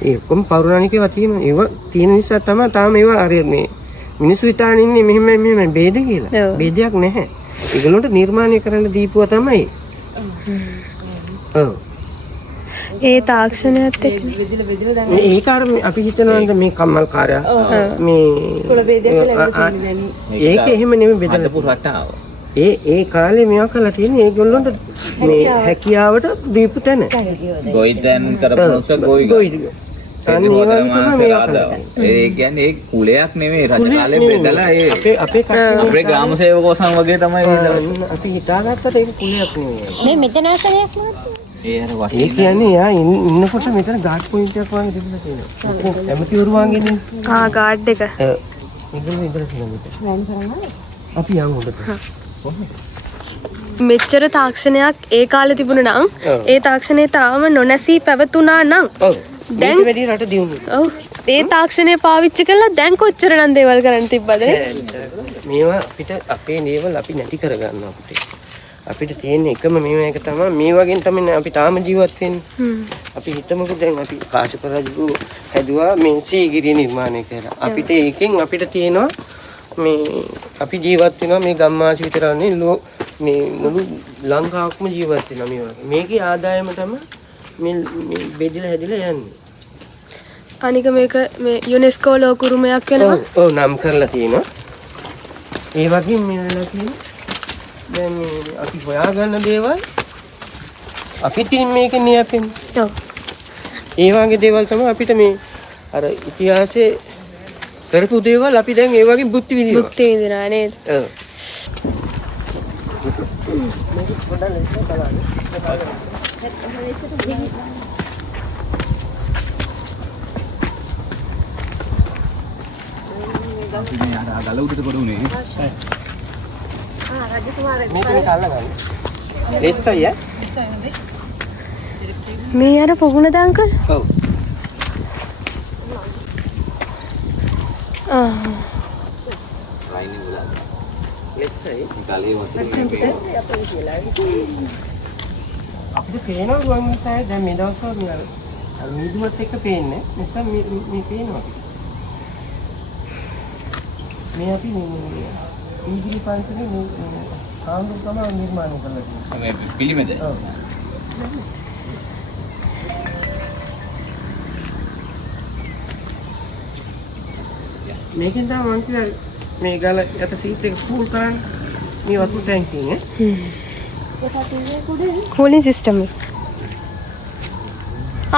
ඒ ඔක්කොම පෞරාණිකේවා තියෙනවා. ඒවා තියෙන නිසා තමයි තාම ඒවා අර මේ මිනිස්සු හිතාගෙන ඉන්නේ මෙහෙම බේද කියලා. බේදයක් නැහැ. ඒගොල්ලන්ට නිර්මාණය කරන්න දීපුවා තමයි. ඔව්. ඒ තාක්ෂණයත් එක්ක ඒක අර අපි හිතනවා මේ කම්මල් කාර්යය මේ කුල බේදයක් ඒක එහෙම නෙමෙයි බෙදලා පුරටාව. ඒ කාලේ මේවා කරලා තියෙන්නේ ඒගොල්ලන්ට මේ හැකියාවට දීපු තැන. ගොයිදෙන් කරපොන්ස ගොයි. ඒ කියන්නේ ඒ කුලයක් නෙමෙයි රජ කාලේ බෙදලා ඒ අපේ ග්‍රාම සේවකෝ වගේ තමයි අපි හිතාගත්තට ඒක කුලයක් නෙමෙයි. මේ මෙතන ආසනයක් නේද? ඒ අර ඒ කියන්නේ යා ඉන්නකොට මෙතන ගාඩ් පොයින්ට් එකක් වගේ තිබුණා තියෙනවා. ඇමතිවරු වගේ නේ. ගාඩ් එක. ඒගොල්ලෝ ඉඳලා තියෙනවා. අපි යමු හොඳට. මෙච්චර තාක්ෂණයක් ඒ කාලේ තිබුණා නම් ඒ තාක්ෂණය තාම නොනැසී පැවතුණා නම් දැන් වැඩි රට දියුණු. ඔව් ඒ තාක්ෂණය පාවිච්චි කළා දැන් කොච්චරනම් දේවල් කරන්න තිබ්බද නේ? මේවා අපිට අපේ දේවල් අපි නැති කරගන්නවා අපිට. අපිට තියෙන එකම මේවා එක තමයි මේ වගේ තමයි අපි තාම ජීවත් වෙන්නේ. අපි හිතමුකෝ දැන් අපි කාශ්‍යප රජු හැදුවා මේ සීගිරිය නිර්මාණය කරලා. අපිට ඒකෙන් අපිට තියෙනවා මේ අපි ජීවත් වෙනවා මේ ගම්මාසි විතරනේ මේ මුළු ලංකාවකම ජීවත් වෙනවා මේ වගේ. මේකේ ආදායම තමයි මේ බෙදලා හැදිලා යන්නේ. අනික මේක මේ යුනෙස්කෝ ලෝක උරුමයක් වෙනවා. ඔව් නම් කරලා තියෙනවා. ඒ වගේ මේවලා තියෙනවා. දැන් අපි හොයාගන්න දේවල් අපිට මේකෙන් නියැපෙන්නේ. ඔව්. ඒ වගේ දේවල් තමයි අපිට මේ අර ඉතිහාසයේ කරපු දේවල් අපි දැන් ඒ වගේ බුද්ධි විදිනවා. බුද්ධි විදිනවා නේද? ඔව්. ගල උඩට කොට උනේ. මේකේ කල්ලා ගන්න. ලෙස්සය. මේ අර පොකුණද අංකල්? ඔව්. ලෙස්සයි. ගලේ වතුර අපිට පේනවා ගුවන්විදුලිය දැන් මේ දවස්වල මීදුවත් එක්ක පේන්නේ නැත්නම් මේ පේනවා අපිට. මේ අපි ඊගිරි පන්සලේ මේ ආන්දර තමයි නිර්මාණය කරලා තියෙන්නේ. මේ පිළිමෙද? ඔව්. මේකෙන් තමයි මම කිව්වා මේ ගල යට සීට් එක කූල් කරන්න මේ වතුර ටැංකියෙන් කූලින් සිස්ටම් එක.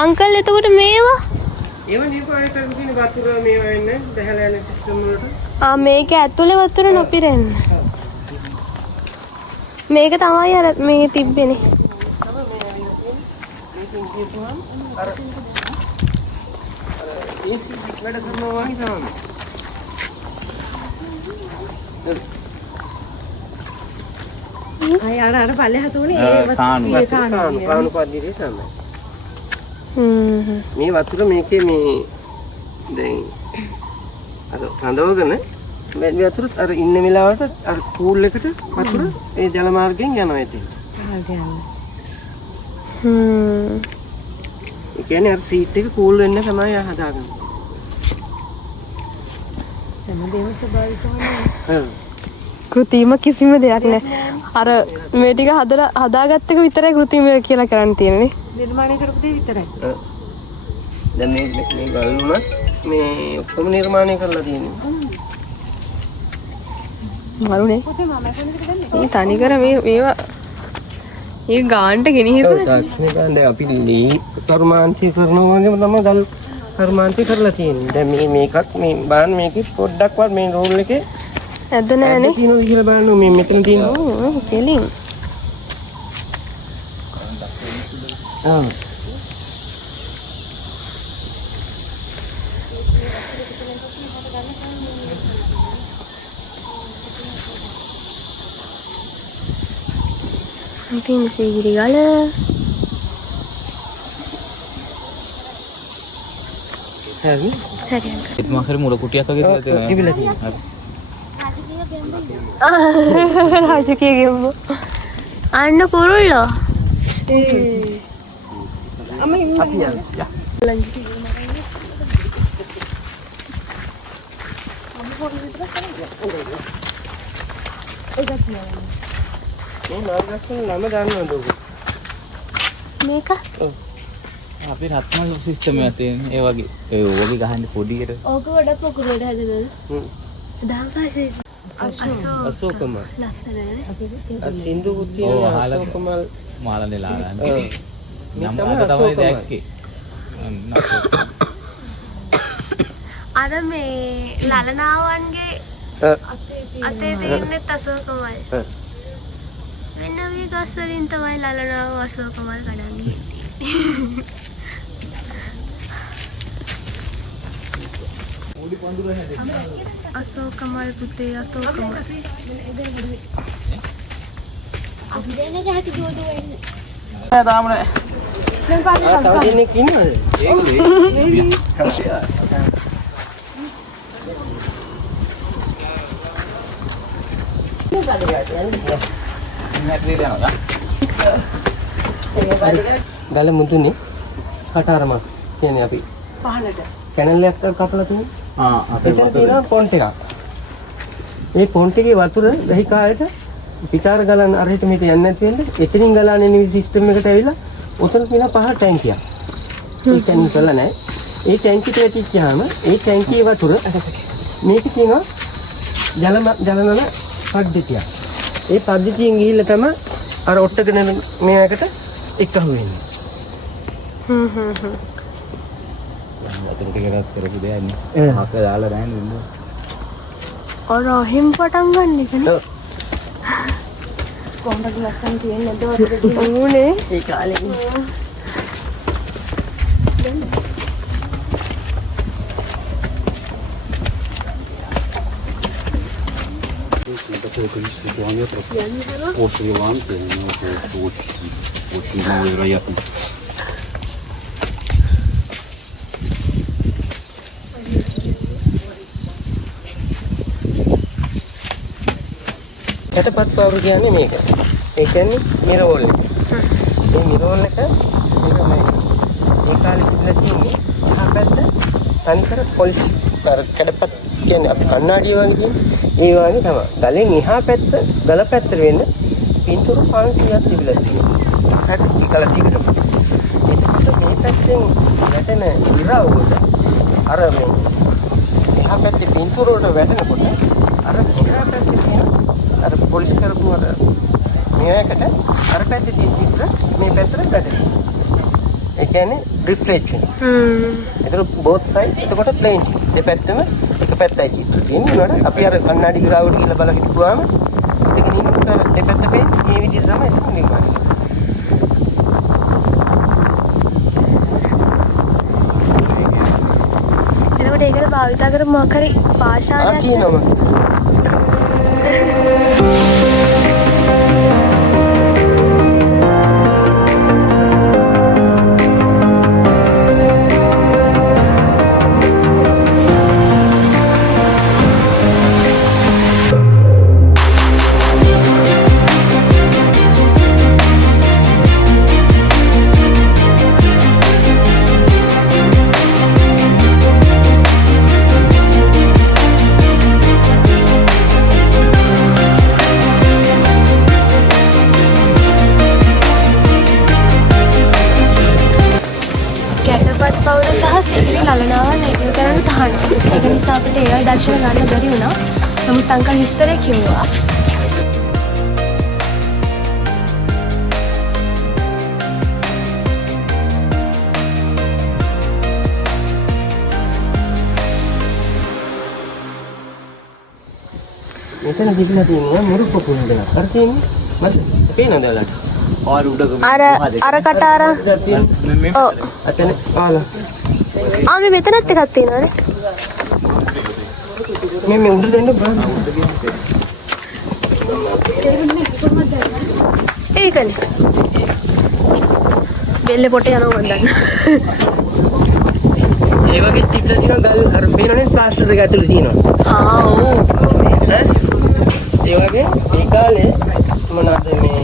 අංකල් එතකොට මේවා ඒව නිර්මාණය කරන තියෙන වතුර මේවා වෙන්නේ බහැලා යන සිස්ටම් වලට. මේක ඇතුලේ වතුර නොපිරෙන්න. මේක තමයි අර මේ තිබ්බේනේ. මේකෙන් කියපුවාම අර AC වැඩ කරනවා වගේ තමයි. අර පල්ලෙහා තුනේ කාණු පද්ධතිය තමයි. මේ වතුර මේකේ මේ දැන් අර රඳවගෙන මේ වතුර අර ඉන්න වෙලාවට අර පූල් එකට වතුර ඒ ජල මාර්ගයෙන් යනවා ඉතින්. ඒ කියන්නේ අර සීට් එක කූල් වෙන්න තමයි හදාගන්නේ. හැමදේම ස්වභාවිකවම කෘතිම කිසිම දෙයක් නැහැ. අර මේ ටික හදාගත්ත එක විතරයි කෘතිම කියලා කරන්න තියෙන්නේ. නිර්මාණය කරපු දේ විතරයි. දැන් මේ ගල්ුණත් මේ ඔක්කොම නිර්මාණය කරලා තියෙනවා. මරුනේ. මේ තනිකර මේවා මේ ගානට ගෙනිහිපුවා. තාක්ෂණික ගානට අපි ලී කර්මාන්තය කරනවා වගේම තමයි ගල් කර්මාන්තය කරලා තියෙන්නේ. දැන් මේකත් මේ බාන්න මේකේ පොඩ්ඩක්වත් මේ රෝල් එකේ ඇද්ද නැහනේ. තියෙනවා කියලා බලන්න මේ මෙතන තියෙනවා. ඔව් කෙලින්. ඉතින් සීගිරි ගල හරි. හරි. මම හරි මුල කුටියක් වගේ තිබිලා තියෙනවා. රාජකීය ගෙම්බෝ. අන්න කුරුල්ලෝ. අපි යන්න. මේ මාර්ගස්ථාන නම දන්නවද ඔබ? මේක අපි රත්න සිස්ටම් එකක් තියෙන ඒ වගේ ඒ වගේ ගහන්නේ පොඩියට ඕක ගොඩක් පොකුරට හැදෙනවද? දාපස්සේ අශෝකමල්. ලස්සනනේ. අර සින්දු තියෙන අශෝකමල් මාළනෙලා ගන්න. මේ නම් තමයි අද තමයි අශෝකමල්. දැක්කේ. අර මේ ලලනාවන්ගේ අතේ තියෙන්නේ අශෝකමල්. වෙන වී ගස් වලින් තමයි ලලනාව අශෝකමල් කඩන්නේ. අශෝකමල් පුතේ අශෝකමල්. අපි දෙන්නේ ගැහටි දුවදු වෙන්නේ. නෑ තාම නෑ. තව දෙනෙක් ඉන්නවද? ගල මුදුනේ කටාරමක් කියන්නේ අපි පහලට. කැනල් එකක් කපලා තියෙනවා. අපේ එතන තියෙනවා පොන්ට් එකක්. මේ පොන්ට් එකේ වතුර දහිකායට පිටාර ගලන අරහෙට මෙතන යන්නේ නැති වෙන්න එතනින් ගලන නිවි සිස්ටම් එකට ඇවිල්ලා උතන තියෙන පහ ටැංකියක්. ඒ ටැංකිය කළා නැහැ. ඒ ටැංකියට වැටිච්චාම ඒ ටැංකියේ වතුර මේක තියෙනවා ජලනන පද්ධතියක්. ඒ පද්ධතියෙන් ගිහිල්ලා තමයි අර ඔට්ටගෙන මේකට එක්කහුව වෙන්නේ. වතුර ටිකක් කරපු දෙයක් නේ. හක දාලා නැහැ නේද? ඔර අහිම් පටන් ගන්න එකනේ. කොහොමද ලස්සන තියෙන්නේ නැද්ද වතුර ඕනේ. ඒ කාලේ После Иванки, ну, это очень маловероятно. කැටපත් පවුර කියන්නේ මේක. ඒ කියන්නේ මිරෝල් එක. මේ මිරෝල් එක මේ කාලේ තිබිලා තියෙන්නේ එහා පැත්ත තනිකර පොලිස් කැඩපත් කියන්නේ අපි කණ්ණාඩිය වගේ කියන්නේ ඒ වගේ තමයි. ගලෙන් එහා පැත්ත ගල පැත්තට වෙන්න පින්තූර 500ක් තිබිලා තියෙනවා. හරි ගල දිගට. එතකොට මේ පැත්තෙන් වැටෙන ඉරවුවට අර මේ එහා පැත්තේ පින්තූර වලට වැටෙනකොට අර එහා පැත්තේ තියෙන අර පොලිස් කරපු අර මේකට අර පැත්තේ තියෙන චිත්‍ර මේ පැත්තට වැටෙනවා. ඒ කියන්නේ රිෆ්ලෙක්ෂන්. ඒතර both side එතකොට ප්ලේන් දෙපැත්තම එක පැත්තයි චිත්‍ර තියෙන්නේ. ඒකට අපි අර කණ්ණාඩි ග්‍රාවුඩ් කියලා බලලා හිටපුවාම ඒකෙන් ඉන්නකොට අර දෙපැත්ත පේන්නේ මේ විදිහට තමයි ඒක නිර්මාණය එතකොට ඒකට භාවිතා කරපු මොකක් හරි පාෂාණයක් කියනවා. ලලනාව නැගිලි කරන්න තහනම්. ඒක නිසා අපිට ඒවයි දර්ශන ගන්න බැරි වුණා. නමුත් අංකල් විස්තරේ කිව්වා. මෙතන දිගලා තියෙනවා මුරුප්ප කුණ්ඩයක්. අර තියෙන්නේ මත පේනවද ඔයාලට? අර කටාර ඔව් අතන ආලා මේ මෙතනත් එකක් තියෙනවානේ. මේ උඩ දෙන්න බෑ. ඒකනේ. බෙල්ල පොට යනවා මන් දන්න. ඒ වගේ චිත්‍ර තියෙනවා ගල් අර පේනවනේ ප්ලාස්ටර් එක ඇතුලේ තියෙනවා. ඔව්. ඒ වගේ ඒ කාලේ මොනවද මේ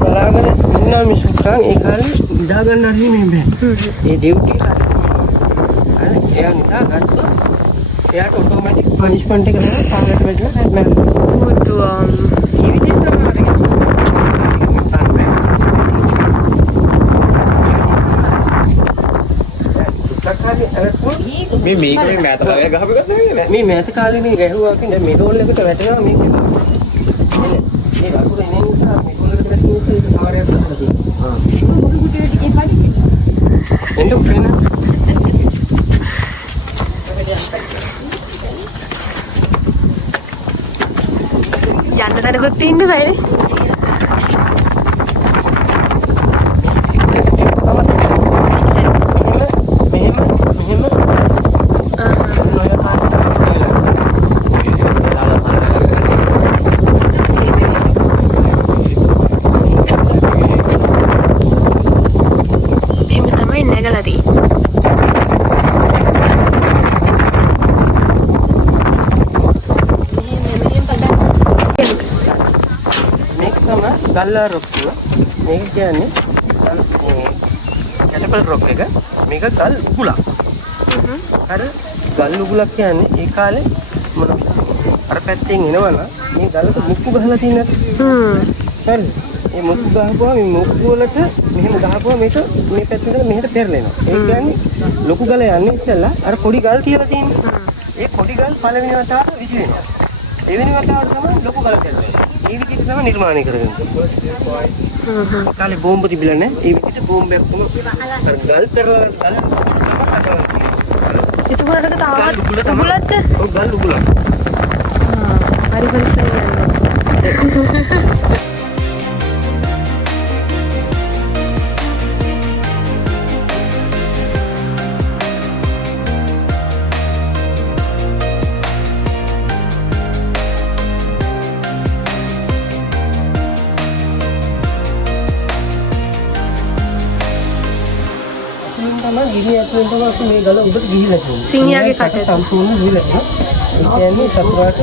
බලාගෙන ඉන්න මිනිස්සුන් ඒ කාලේ නිදා ගන්න හරි මේ බෑ. ඒ ඩියුටි හරි. අර එයා නිදා ගත්තොත් එයාට ඔටෝමැටික් පනිෂ්මන්ට් එක දෙනවා පාගට වැටලා නෑ. බුදුන්. ඒ විදිහට තමයි මේ මේකේ මෑත ළඟ ගහපු එකක් නෙමෙයි. මේ මෑත කාලේ මේ ගැහුවා අපි දැන් මේ ඩෝල් එකට වැටෙනවා මේක. මේ අකුර එන නිසා මේ ඩෝල් එකට වැටෙන නිසා ඒක සමහරයක් හදලා තියෙනවා. එන්න උපේන. යන්න තැනකුත් තියෙන්න බෑනේ. ගල්ලා රොක් එක. මේක කියන්නේ කැටපල් රොක් එක. මේක ගල් උගුලක්. අර ගල් උගුලක් කියන්නේ ඒ කාලේ මොනවද? අර පැත්තෙන් එනවනම් මේ ගලට මුක්කු ගහලා තියෙනවා. හරි. මේ මුක්කු ගහපුවා මේ මුක්කු වලට මෙහෙම ගහපුවා මේක මේ පැත්තෙන් මෙහෙට පෙරලෙනවා. ඒ කියන්නේ ලොකු ගල යන්නේ ඉස්සෙල්ලා අර පොඩි ගල් තියලා තියෙනවා. ඒ පොඩි ගල් පළවෙනි වතාවට විසිරෙනවා. එවෙනි වතාවට තමයි ලොකු ගල් දෙන්නේ. ඒ විදිහට තමයි නිර්මාණය කරගන්නේ. කාලේ බෝම්බ තිබිලා නැහැ. ඒ විදිහට බෝම්බයක් තමයි අර ගල් කරලා ගල් එතකොට තවත් උගුලක්ද? ඔව් ගල් උගුලක්. හරි පරිස්සම් යන්න. ගිහි ඇතුලෙන් තමයි අපි මේ ගල උඩට ගිහිල්ලා තියෙන්නේ. සිංහයාගේ කට සම්පූර්ණ ගිහිල්ලා තියෙනවා. කියන්නේ සතුරාට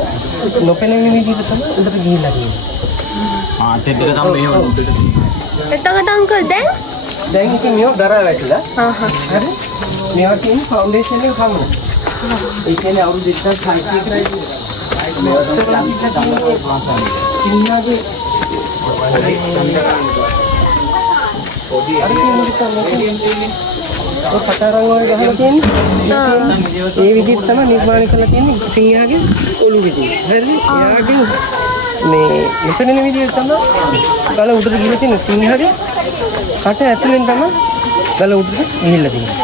නොපෙනෙන විදිහට තමයි උඩට ගිහිල්ලා තියෙන්නේ. තෙන්ට තමයි මෙහෙම උඩට එතකොට අංකල් දැන් දැන් ඉතින් මේව දරා වැටිලා. හරි. මේවා තියෙන ෆවුන්ඩේෂන් එක පමණයි. ඒ කියන්නේ අවුරුදු 1600 කරයි. සිංහාගේ ඔය පතරන් වල ගහලා තියෙන්නේ. ඒ විදිහට තමයි නිර්මාණය කරලා තියෙන්නේ සිංහාගේ ඔළුව විදිහ. හරිද? එයාගේ මේ මෙතන විදිහට තමයි ගල උඩට ගිහලා තියෙන සිංහාගේ කට ඇතුලෙන් තමයි ගල උඩට ගිහිල්ලා තියෙන්නේ.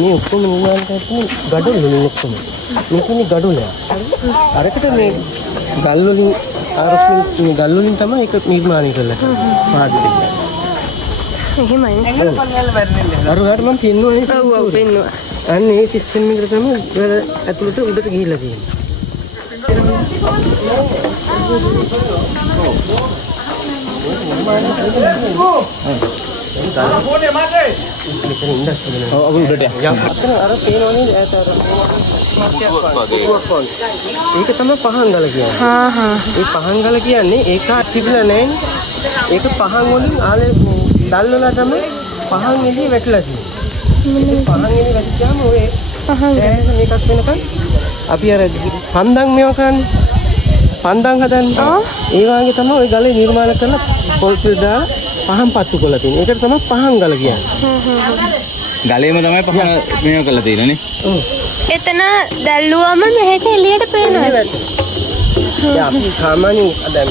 මේ ඔක්කොම නිර්මාණය කරන්නේ ගඩොල් වලින් ඔක්කොම. මේකනේ ගඩොල. අරකට මේ ගල් වලින් ආරක්ෂිත ගල් වලින් තමයි ඒක නිර්මාණය කරලා තියෙන්නේ. පාඩුවේ. එහෙමයි. අර මම පෙන්නුවා. ඔව් පෙන්නුවා. අන්න ඒ සිස්ටම් එකට තමයි ගල ඇතුළට උඩට ගිහිල්ලා තියෙන්නේ. අර පේනවනේ ඈත අර ඒක තමයි පහන් ගල කියන්නේ. ඒ පහන් ගල කියන්නේ ඒක තිබුණා නෑනේ. ඒක පහන් වලින් ආලේ දැල් වල තමයි පහන් එළිය වැටලා තියෙන්නේ. පහන් එළිය වැටිච්චාම ඔය පහන් මේකත් වෙනකන් අපි අර පන්දන් මේවා කරන්නේ. පන්දන් හදන්නේ. ඒ වගේ තමයි ওই ගලේ නිර්මාණ කරලා පොල් දාලා පහන් පත්තු කරලා තියෙන්නේ. ඒකට තමයි පහන් ගල කියන්නේ. ගලේම තමයි පහන මේව කරලා තියෙන්නේ. ඔව්. එතන දැල්ලුවම මෙහෙට එළියට පේනවා. දැන් අපි සාමාන්‍යයෙන් දැන්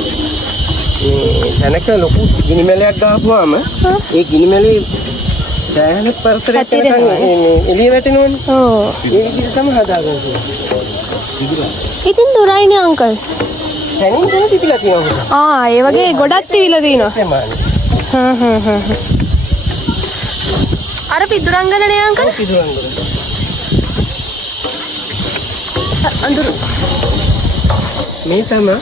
මේ තැනක ලොකු ගිනිමැලයක් ගහපුවාම ඒ ගිනිමැලේ දැහැන පරිසරයක් යනකම් මේ එළිය වැටෙනවනේ. ඔව්. ඒ විදිහට තමයි හදාගන්නේ. ඉතින් දුරයිනේ අංකල්. තනින් තන තිබිලා තියෙනවා. ඒ වගේ ගොඩක් තිබිලා තියෙනවා. අර පිදුරංගනනේ අංකල්. අඳුරු. මේ තමයි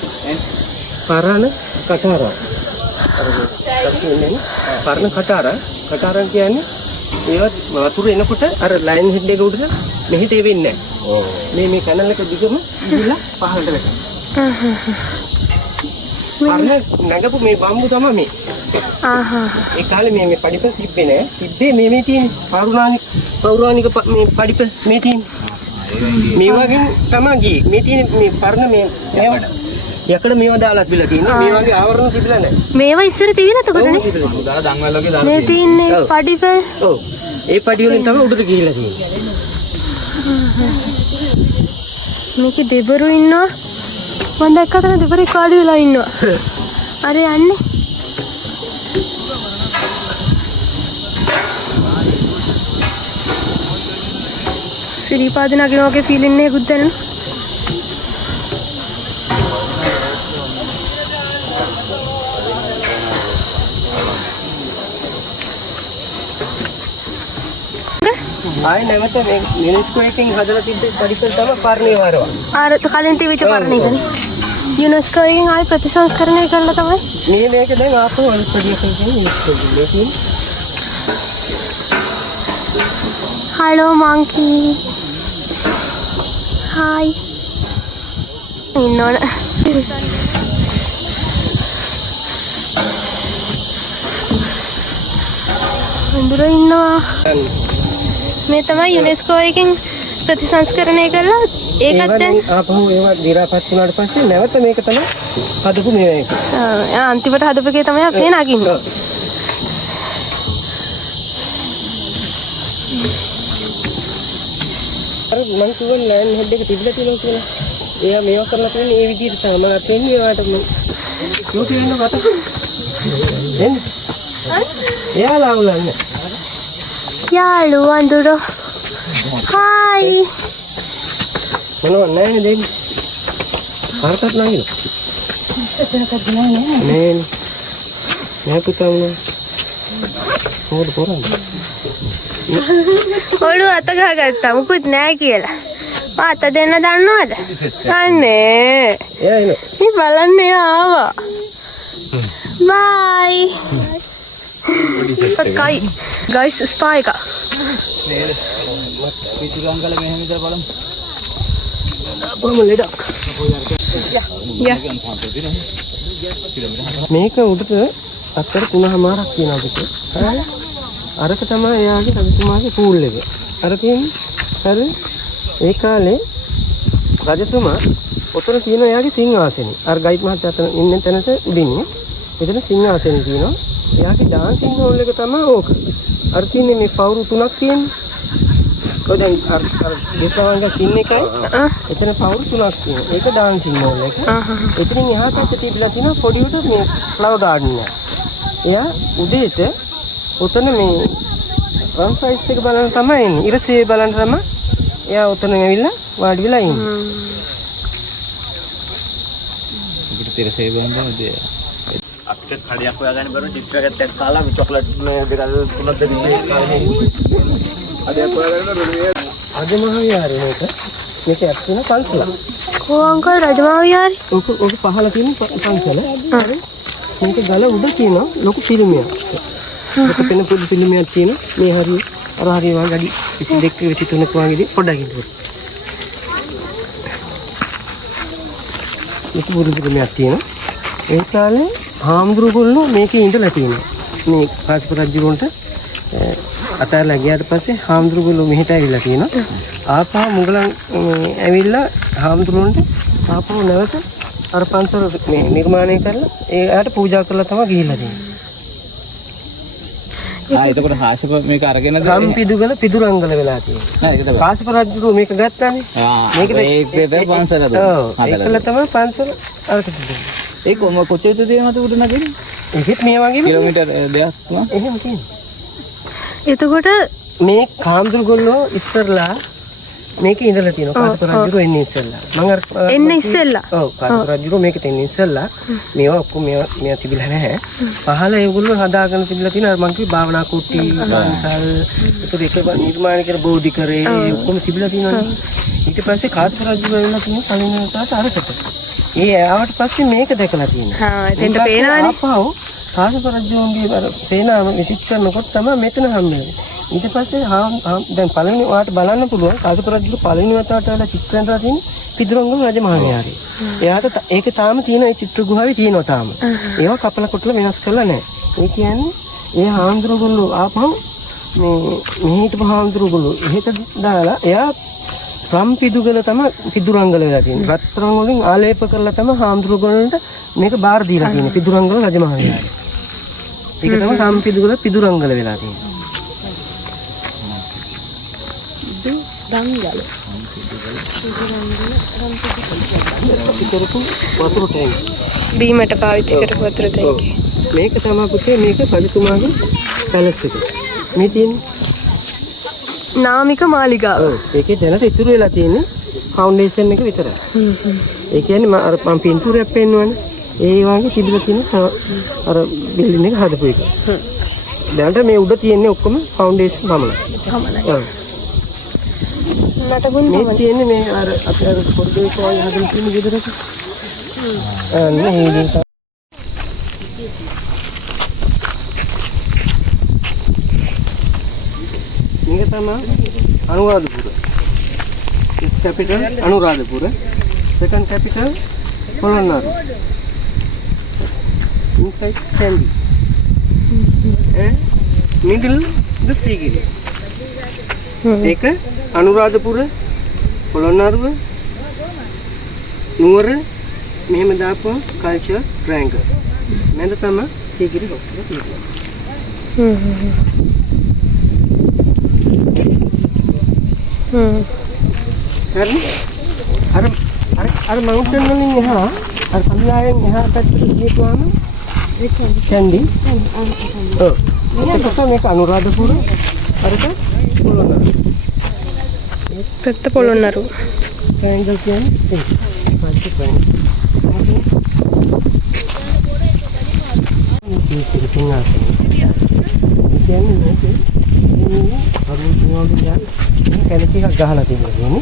පරණ කටාරා. පරණ කටාරා කියන්නේ ඒවත් වතුර එනකොට අර ලයින් හෙඩ් එක උඩට මෙහෙට වෙන්නේ නැහැ. මේ කැනල් එක දිගම ගිහිල්ලා පහළට වැටෙනවා. පරණ නගපු මේ බම්බු තමයි මේ. ඒ කාලේ මේ පඩිප තිබ්බේ නෑ. තිබ්බේ මේ තියෙන පෞරාණික මේ පඩිප මේ තියෙන. මේ වගේ තමයි ගියේ. මේ තියෙන මේ පරණ මේ යකඩ මේවා දාලා තිබිලා තියෙන්නේ. මේ වගේ ආවරණ තිබිලා නෑ. මේවා ඉස්සර තිබිලා එතකොටනේ. දාලා දන්වල වගේ දාලා මේ තින්නේ පඩිපෙල්. ඔව්. ඒ පඩි වලින් තමයි උඩට ගිහිල්ලා තියෙන්නේ. මේකේ දෙබරු ඉන්නවා. මම දැක්කා තමයි දෙබරේ කාඩි වෙලා ඉන්නවා. අර යන්නේ. සිරිපාද නගින වගේ ෆීලින් එකකුත් දැනෙනවා. ආයි නැවත මේ යුනෙස්කෝ එකෙන් හදලා තිබ්බ පරිසර තමයි පර්ණේ වරවා. අර කලින් තිබිච්ච පරණ එකනේ. යුනෙස්කෝ එකෙන් ආයි ප්‍රතිසංස්කරණය කරලා තමයි. මේක දැන් ආපහු අලුත්පදියකින් කියන්නේ යුනෙස්කෝ එකේ. Hello monkey. Hi. ඉන්නවනේ. අඳුර ඉන්නවා. මේ තමයි යුනෙස්කෝ එකෙන් ප්‍රතිසංස්කරණය කරලා ඒකත් දැන් ආපහු ඒවා දිරාපත් වුණාට පස්සේ නැවත මේක තමයි හදපු මේක. අන්තිමට හදපු එකේ තමයි මේ නගින්නේ. අර මං කියවන ලෑන් හෙඩ් එක තිබිලා තියෙනවා කියලා. එයා මේවා කරලා තියෙන්නේ ඒ විදිහට තමයි. මම අතෙන්නේ ඒවට යෝටි වෙන්න ගත. එන්න. එයාලා උලන්නේ. යාළු අඳුර. හායි. මොනවද නැහැ දෙන්නේ. කාටවත් නැහැ. එතනකත් නෑ නේ. නෑ පුතා මොන. මොකද කරන්නේ? ඔළුව අත ගහගත්තා මුකුත් නෑ කියලා. අත දෙන්න දන්නවද? අනේ. එයා එන. මේ බලන්න එයා ආවා. බයි. කයි ගයිස් ස්පා එක. පිටුරංගල මෙහෙම ඉඳලා බලමු. බොහොම ලෙඩක්. මේක උඩට අත්තර 3මාරක් කියනවා දෙක. අරක තමයි එයාගේ රජතුමාගේ පූල් එක. අර තියෙන්නේ. හරි. ඒ කාලේ රජතුමා ඔතන තියෙන එයාගේ සිංහාසනෙ. අර ගයිඩ් මහත්තයා අතන ඉන්න තැනට උඩින්නේ. එතන සිංහාසනෙ තියෙනවා. එයාගේ ඩාන්සින් හෝල් එක තමයි ඕක. අර තියෙන්නේ මේ පවුරු 3ක් තියෙන්නේ. ඔය දැන් අර දේශවංග කින් එකයි එතන පවුරු 3ක් තියෙනවා. ඒක ඩාන්සින් හෝල් එක. එතනින් එහා පැත්තේ තිබිලා තියෙනවා පොඩි උට මේ ෆ්ලවර් ගාඩන් එක. එයා උදේට උතන මේ සන්සයිට් එක බලන්න තමයි එන්නේ. ඉරසේ බලන්න තමයි එයා උතන ඇවිල්ලා වාඩි වෙලා ඉන්නේ. අපිට තිරසේ බලන්න අපිට කඩයක් හොයාගන්න බැරුව ටිප් එකක් කාලා චොක්ලට් දෙකක් තුනක් දෙන්නේ අදයක් හොයාගන්න බැරුව අද මහවිහාරේ මේක ඇත්තම පන්සල. කො අංකල් රජමහාවිහාරේ? ඔක පහළ තියෙන පන්සල. මේක ගල උඩ තියෙන ලොකු පිළිමයක්. මේක පෙන පොඩි පිළිමයක් තියෙන මේ හරිය අර හරිය වගේ අඩි 22 23ක වගේදී පොඩ්ඩක් ඉඳලා. මේක පොඩි පිළිමයක් තියෙනවා. ඒ කාලේ හාමුදුරුවෝ මේකේ ඉඳලා තියෙනවා. මේ කාශ්‍යප රජුන්ට අතහැරලා ගියාට පස්සේ හාමුදුරුවෝ මෙහෙට ඇවිල්ලා තියෙනවා. ආපහු මුගලන් ඇවිල්ලා හාමුදුරුවන්ට ආපහු නැවත අර පන්සල මේ නිර්මාණය කරලා එයාට පූජා කරලා තමයි ගිහිල්ලා තියෙන්නේ. එතකොට කාශ්‍යප මේක අරගෙනද රම්පිදුගල පිදුරංගල වෙලා තියෙනවා. නෑ ඒක තමයි. කාශ්‍යප රජු මේක ගත්තානේ. මේක පන්සල ඒකල තමයි පන්සල අරකට දෙන්නේ. ඒක කොච්චරද දෙනවද උඩ නගින්නේ? ඒකත් මේ වගේ කිලෝමීටර් දෙකක් තුනක්. එහෙම තියෙනවා. එතකොට මේ කාම්දුරුගොල්ලෝ ඉස්සරලා මේකේ ඉඳලා තියෙනවා. කාශ්‍යප රජු එන්නේ ඉස්සරලා. මම අර එන්න ඉස්සෙල්ලා. ඔව් කාශ්‍යප රජු මේක තෙන්නේ ඉස්සරලා මේවා ඔක්කොම මේවා තිබිලා නැහැ. පහළ ඒගොල්ලෝ හදාගෙන තිබිලා තියෙන අර මං කිව්වේ භාවනා කුටි, පන්සල්, ඒක එක නිර්මාණය කර බෝධි කරේ ඔක්කොම තිබිලා තියෙනවා. ඊට පස්සේ කාශ්‍යප රජු වෙලා තියෙන කලින් තාට අරකට. ඒ ආවට පස්සේ මේක දැකලා තියෙනවා. හා එතෙන්ට පේනවනේ. ආපහු කාශ්‍යප රජුගේ අර සේනාව විසිට කරනකොට තමයි මෙතන හම්බෙන්නේ. ඊට පස්සේ දැන් පළවෙනි ඔයාලට බලන්න පුළුවන් කාශ්‍යප රජුගේ පළවෙනි වතාවට වල චිත්‍රයන්ලා තියෙන පිදුරංගම රජමහාවිහාරය. එයාට ඒක තාම තියෙන ඒ චිත්‍ර ගුහාවේ තියෙනවා තාම. ඒවා කපලා කොටලා වෙනස් කරලා නැහැ. ඒ කියන්නේ ඒ හාමුදුරුවෝ ආපහු මේ මෙහිටපු හාමුදුරුවෝ එහෙට දාලා එයා රම්පිදුගල තමයි පිදුරංගල වෙලා තියෙන්නේ. රත්තරන් වලින් ආලේප කරලා තමයි හාමුදුරුවන්ට මේක බාර දීලා තියෙන්නේ. පිදුරංගල රජමහාවිහාරය. ඒක තමයි රම්පිදුගල පිදුරංගල වෙලා තියෙන්නේ. දංගල. කරපු වතුර ටැංක්. බීමට පාවිච්චි කරපු වතුර ටැංක්. මේක තමයි පුතේ මේක රජතුමාගේ පැලස් එක. මේ තියෙන්නේ නාමික මාලිගාව. ඔව් ඒකේ දැනට ඉතුරු වෙලා තියෙන්නේ ෆවුන්ඩේෂන් එක විතරයි. ඒ කියන්නේ අර මම පින්තූරයක් පෙන්වන්නේ. ඒ වගේ තිබිලා තියෙන අර බිල්ඩින් එක හදපු එක. දැනට මේ උඩ තියෙන්නේ ඔක්කොම ෆවුන්ඩේෂන් පමණයි. ඔව්. නටබුන් මේ තියෙන්නේ මේ අර අපි අර පොඩ්ඩේ කොයි හදන තියෙන ගෙදරක. මේ මේක තමයි Anuradhapura. This capital Anuradhapura. Second capital Polonnaru. Inside Kandy. And middle the Sigiri. ඒක අනුරාධපුර, පොළොන්නරුව, නුවර මෙහෙම දාපුවා කල්චර් ට්‍රයැන්ගල්. මම තමයි සීගිරි හොස්පිටල් තියෙන්නේ. හරි. අර මවුන්ටන් වලින් එහා අර පන්ලායෙන් එහා පැත්තට ගියපුවාම කැන්ඩි. ඔව්. එතකොට මේක අනුරාධපුර අරක පොළොන්නරුව. පැත්ත පොළොන්නරුව. ට්‍රයැන්ගල් කියන්නේ ඒක. පන්ති ට්‍රයැන්ගල්. මේක සිංහාසනය. කියන්නේ මේක අරුණ වගේ කැලේ ටිකක් ගහලා තියෙනවා.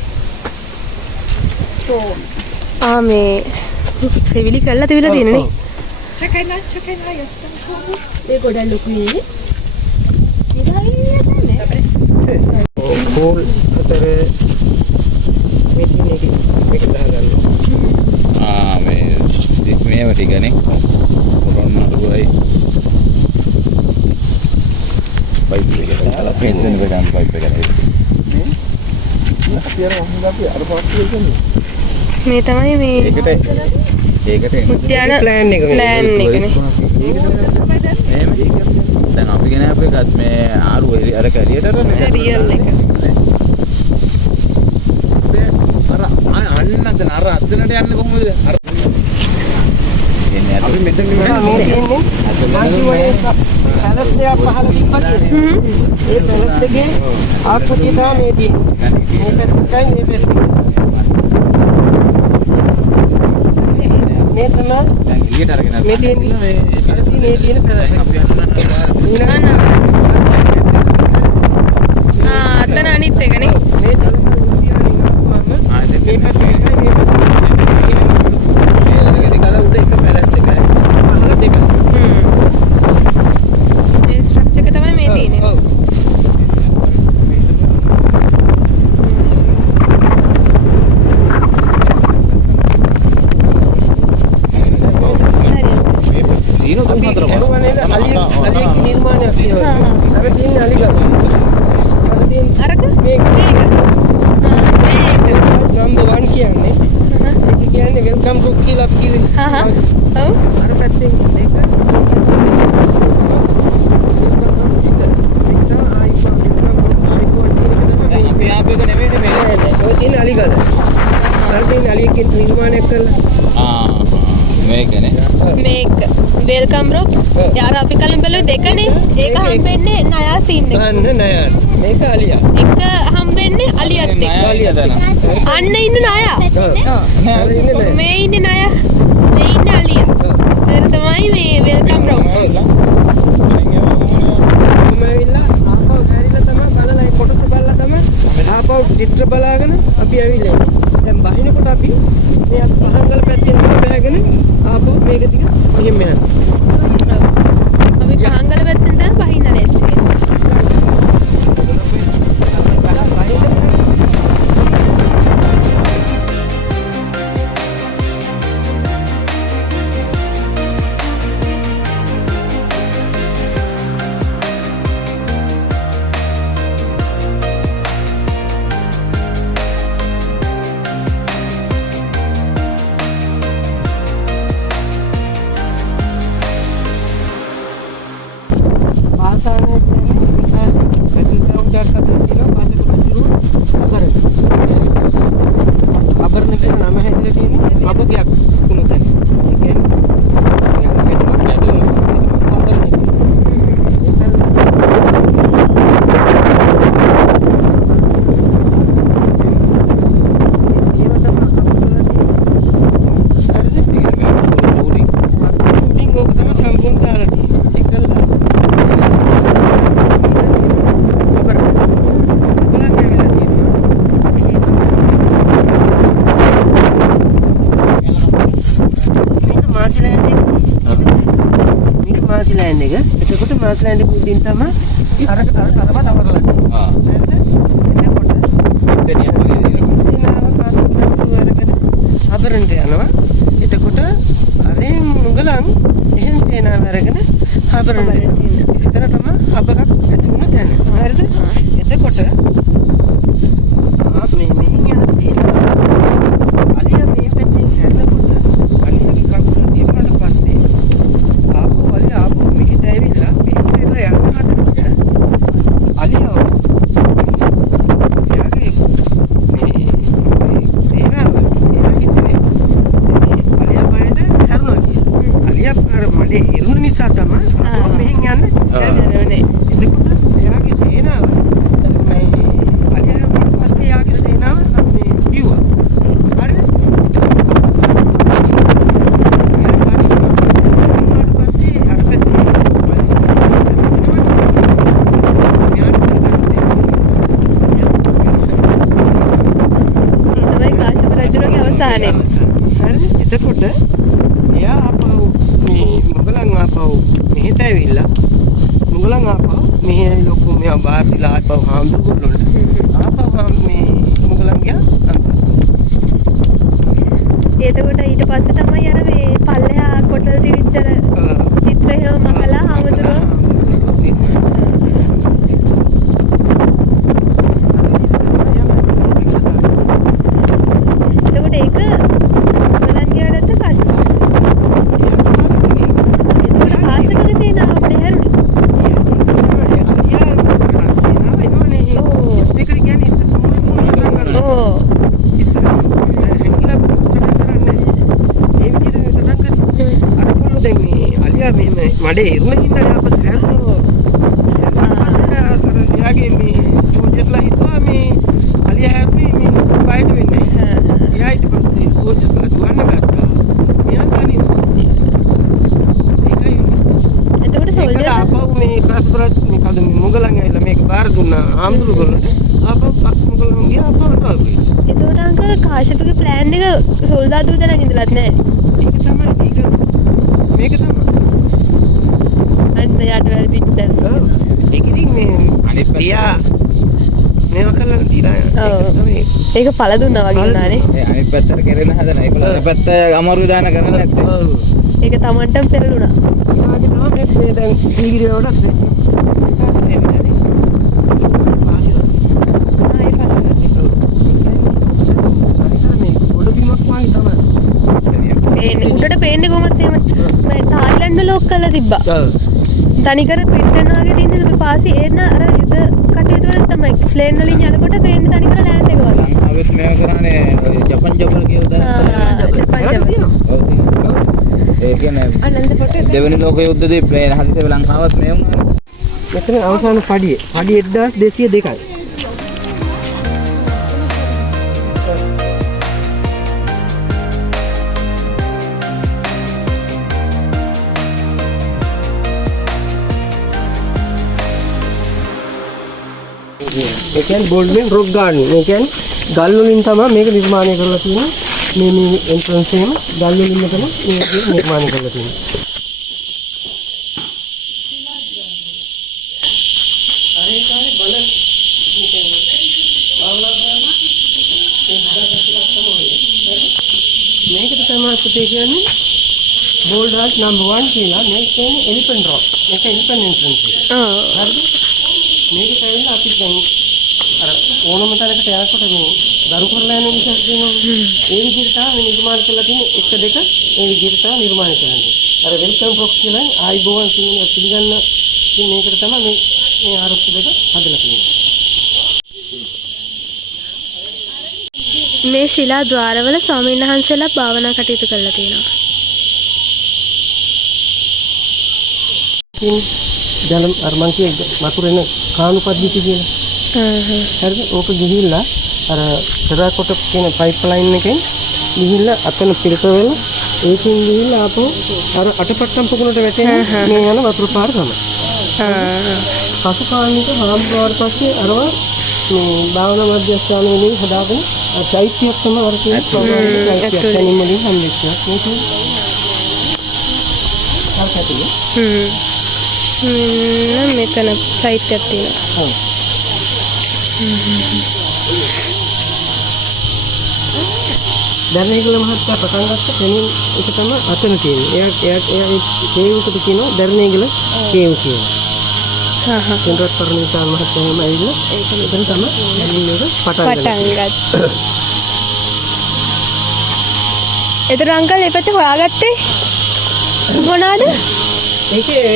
මේ සෙවිලි කරලා තිබිලා තියෙනනේ. ඒ ගොඩක් ලොකුයි. ඉතින් කෝල් අතර මේ තියෙන එක දාගන්න. මේ මේව ටිකනේ කොරන්න අඩුවයි පයිප් එකට දාලා පෙන්සන් එක ගන්න පයිප් එකට මේ තමයි මේ ඒකට උද්‍යාන ප්ලෑන් එක ප්ලෑන් එකනේ. එහෙම දැන් අපි ගෙන අපේ ගත් මේ ආරු අර කැලියට රියල් එක. අන්න අර අතනට යන්නේ කොහොමද අර අපි මෙතන මේ තියෙන්නේ පැලස් දෙකක් පහළ තිබ්බත් ඒ පැලස් දෙකේ ආකෘතිය තමයි මේ තියෙන්නේ. මේ පැත්තයි මේ පැත්තයි. මේ තමයි දැන් එළියට අරගෙන මේ තියෙන්නේ මේ තියෙන පැලස් එක. අපි යන්න අතන අනිත් එකනේ. මේ මේ පැත්තේ ගල උඩ එක පැලස් එකයි. පහළ දෙකක්. මේ ස්ට්‍රක්චර් එක තමයි මේ තියෙන්නේ. ඔව්. අලියගේ නිර්මාණයක් තියෙනවා. අර තියෙන්නේ අලිගම. අර තියෙන්නේ අරක මේක. මේක. මේක. නම්බර් 1 කියන්නේ. ඒක කියන්නේ වෙල්කම් කුක් කියලා අපි කිව්වේ. ඔව්. අර පැත්තෙන් මේක. අපි ආපේක නෙමෙයිනේ මේ ඔය තියෙන අලිගල. අර තියෙන අලියකින් නිර්මාණයක් කරලා. මේකනේ මේක වෙල්කම් රොක්. යාර අපි කලින් බැලුවේ දෙකනේ. ඒක හම්බෙන්නේ නයා සීන් එක. අන්න නෑ. මේක අලියා. එක හම්බෙන්නේ අලියත් එක්ක. අලියා දාන. අන්න ඉන්න නයා. අර ඉන්නේ නෑ. මේ ඉන්නේ නයා. මේ ඉන්නේ අලියා. එතන තමයි මේ වෙල්කම් රොක්. මම ඇවිල්ලා ආපහු හැරිලා තමයි බලලා ඒ කොටස බලලා තමයි ආපහු චිත්‍ර බලාගෙන අපි ඇවිල්ලා ඉන්නේ. දැන් බහිනකොට අපි මේ පහංගල පැත්තෙන් තමයි බහගෙන ආපහු මේක දිග මෙහෙම යනවා. අපි පහංගල පැත්තෙන් තමයි බහින්න ලෑස්ති වෙන්නේ. ආසානේ කියන්නේ පැතිලා උඩට තියෙනවා පාසෙක පැතිරු අබරණ කියලා නම හැදලා තියෙන්නේ අබගයක් තුන තැන. ඒ කියන්නේ පැතිමක් යටින් මාසිලෑන්ඩ් එක. එතකොට මාසිලෑන්ඩ් එක උඩින් තමයි අර තවරලා තියෙන්නේ. එතකොට දෙනියක් වගේ අබරන්ට යනවා. එතකොට අරෙන් මුගලන් එහෙන් සේනාව අරගෙන අබරන්ට එතන තමයි අබකක් ඇති වුණ තැන. හරිද? එතකොට මේ මෙහින් යන සේනාව අලියා මේ පැත්තෙන් හැරෙනකොට අලියාගේ කකුල දිවුනට පස්සේ ආපහු මෙහෙට ඇවිල්ලා මෙහෙට යනවා යනකොට අලියා එයාගේ මේ සේනාව එයා හිතුවේ අලියා බයට හැරුණා කියලා. අලියා අර මඩේ හිරුණ නිසා තමයි මෙහෙන් යන්නේ. එතකොට එයාගේ සේනාව මේ අලියා හැරුණාට පස්සේ එයාගේ සේනාව මේ බිව්වා. හරිද? එතකොට එයා අපහු මේ ගෙදරට ඇවිල්ලා මුගලන් ආපහු මේ ලොකු මෙයා බාර්දිලා ආපහු හාමුදුරුවෝ ආපහු මේ මුගලන් ගියා එතකොට ඊට පස්සේ තමයි අර මේ පල්ලෙහා කොටල් තිවිච්ච චිත්‍රය මකලා හාමුදුරුවෝ එතකොට ඒක මුගලන් ගියාට කාශ්‍යප එතකොට කාශ්‍යපගේ සේනාව අපිට මඩේ ඉරුණ හින්දා අපස් හැරුණා. එයාගේ මේ සෝජස්ලා හිතුවා මේ අලියා හැරුනේ මේ බයට වෙන්නේ. එයා ඊට පස්සේ සෝජස්ලා දුවන්න ගත්තා. මෙයා තනියම. ඒකයි. එතකොට සෝජස් ආපහු මේ ප්‍රස්පරත් මේ කද මේ මොගලන් ඇවිල්ලා මේක බාර දුන්නා ආම්දුරුගොල්ලන්ට. ආපහු මොගලන් ගියා ආපහු ආවේ. එතකොට අංකල් කාශ්‍යපගේ ප්ලෑන් එක සොල්දාදු දැනන් ඉඳලත් නැහැ. ඒක තමයි මේක තමයි. අන්න යට වැරදිච්ච තැන. ඒක ඉතින් මේ අනිත් පියා මේව කළා දීලා ඒක පළ දුන්නා වගේ වුණානේ. ඒ අනිත් පැත්තට කෙරෙන හදන ඒක අනිත් පැත්ත අමාරු දාන කරන්නේ නැත්තේ. ඔව්. ඒක Tamanටම පෙරළුණා. ඊට තමයි මේ දැන් සීගිරිය වලට උඩට පේන්නේ කොහොමද එහෙම මේ තායිලන්ඩ් වල ඔක් කරලා තිබ්බා. තනිකර පිට්ටනාගේ තියෙන මේ පාසි එන අර යුද කටයුතු වල තමයි ප්ලේන් වලින් යනකොට පේන්නේ තනිකර ලෑන්ඩ් එක වගේ. ලංකාවෙත් මේව කරන්නේ ජපන් කියලා ඒ කියන්නේ දෙවෙනි ලෝක යුද්ධදී ප්ලේන් හදිසියේ ලංකාවත් මේ වුණා. මෙතන අවසාන පඩිය 1202යි. ඒ කියන්නේ බෝල්ඩ්මන් රොක් ගාඩන්. ඒ කියන්නේ ගල් වලින් තමයි මේක නිර්මාණය කරලා තියෙන්නේ. මේ එන්ට්‍රන්ස් එකම ගල් වලින් තමයි මේක නිර්මාණය කරලා තියෙන්නේ. අර ඒ කාලේ බල මේකට තමයි පුතේ කියන්නේ බෝල්ඩ් ආර්ට් නම්බර් 1 කියලා. මේක කියන්නේ එලිෆන්ට් රොක්. මේක එලිෆන්ට් එන්ට්‍රන්ස් එක. හරිද? මේක පැවිලා අපි දැන් අර ඕනම තැනකට යනකොට මේ දරු කරලා යන නිසා කියනවා ඒ විදිහට තමයි නිර්මාණය කරලා තියෙන්නේ 1 2 ඒ විදිහට තමයි නිර්මාණය කරන්නේ. අර වෙල්කම් රොක් කියලා ආයිබෝවන් කියන පිළිගන්න කියන එකට තමයි මේ ආරක්ෂක දෙක හදලා තියෙන්නේ. මේ ශිලා ద్వාරවල ස්වාමීන් වහන්සේලා භාවනා කටයුතු කරලා තියෙනවා. ජලම් අර මං කියේ වතුරෙන කාණු පද්ධතිය කියලා. හරිද? ඕක ගිහිල්ලා අර ටෙරාකොට කියන පයිප්ලයින් එකෙන් ගිහිල්ලා අතන ෆිල්ටර් වෙලා ඒකෙන් ගිහිල්ලා ආපහු අර අටපට්ටම් පොකුණට වැටෙන මේ යන වතුර පාර තමයි. පසු කාලෙක හාමුදුරුවෝ පස්සේ අරවා මේ භාවනා මධ්‍යස්ථානයේදී හදාගෙන චෛත්‍යයක් තමයි අර කියන චෛත්‍යයක් තනින් වලින් හම්බෙච්චා. මෙතන චෛත්‍යයක් තියෙනවා. දර්ණේගල මහත්තයා පටන් ගත්ත කෙනින් එක තමයි අතන තියෙන්නේ. එයා කේවුකට කියනවා දර්ණේගල කේව් කියලා. සෙන්ටර් පර්ණිතාන් මහත්තයා එහෙම ඇවිල්ලා ඒක මෙතන තමයි දර්ණේගල පටන් ගත්තා. ඒතර අංකල් ඒ පැත්තේ හොයාගත්තේ මොනවාද? ඒකේ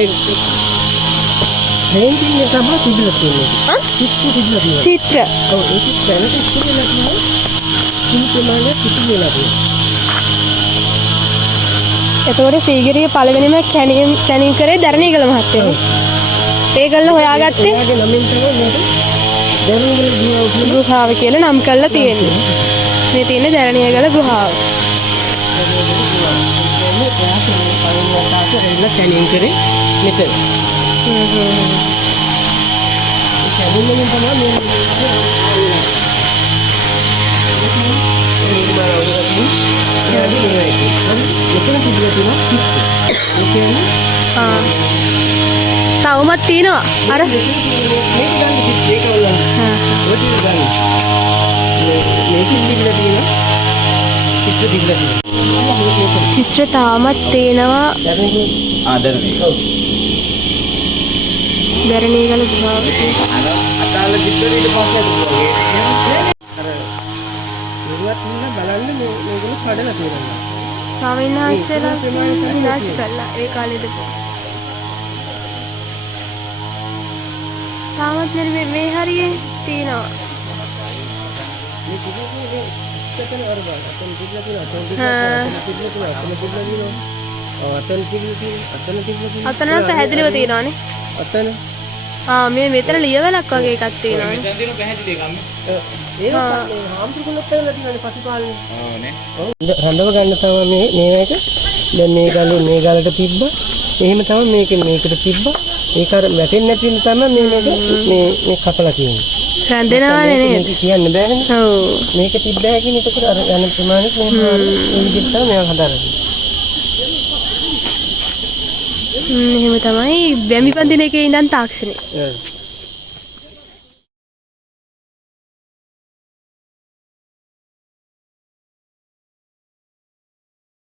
පේන්ටින් එක තමයි තිබිලා තියෙන්නේ. චිත්‍ර තිබිලා තියෙනවා. චිත්‍ර. ඔව් ඒක දැනට ඉස්සෙල්ලා තියෙනවා. සිංහලයේ තිබිලා තියෙනවා. එතකොට සීගිරිය පළවෙනිම කැණින් කරේ දර්ණේගල මහත්තයා. ඒගොල්ලෝ හොයාගත්තේ එයාගේ නමින් තමයි මේක දර්ණේගල ගුහාව කියලා නම් කරලා තියෙන්නේ. මේ තියෙන්නේ දර්ණේගල ගුහාව. කැණින් කරේ මෙතන. කැණින් තමයි මේ මෙතන තිබිලා තියෙනවා චිත්ත. ඒ කියන්නේ තවමත් තියෙනවා. අර මේක ගන්න ඒක ඔයගොල්ලෝ ඔය ටික ගන්න මේක තිබිලා තියෙනවා චිත්‍ර තිබිලා තියෙනවා චිත්‍ර තාමත් තියෙනවා. දැන් මේක බැරණේගල ගුහාව. අදාළ චිත්‍ර ඊට පස්සේ අර ඉරුවත් ඉන්න බලන්න මේගොල්ලෝ කඩලා තියෙනවා ස්වාමීන් වහන්සේලා විනාශ කළා ඒ කාලේද. තාමත් මේ හරියේ තියෙනවා. මේ කිසිම එකතන අර බලන්න අතන තිබිලා තියෙනවා අතන තිබිලා තියෙනවා අතන නම් පැහැදිලිව තියෙනවානේ. අතන මේ මෙතන ලියවලක් වගේ එකක් තියෙනවානේ. දැන් දින පැහැදිලි එකක් ඒක මේ හාමුදුරුවෝ කියලා තියෙනනේ පසුකාලේ. හඳව ගන්න තමයි මේක. දැන් මේ ගලට තිබ්බා. එහෙම තමයි මේකට තිබ්බා. ඒක අර වැටෙන්නේ නැති වෙන තමයි මේ කපලා තියෙන්නේ. රැඳෙනවානේ නේද? මේක කියන්න බෑනේ. ඔව්. මේක තිබ්බා කියන එතකොට අර යන ප්‍රමාණෙත් මේ විදිහට තමයි මේවා හදාගන්නේ. එහෙම තමයි බැමි පන්දින එකේ ඉඳන් තාක්ෂණය. ඔව්.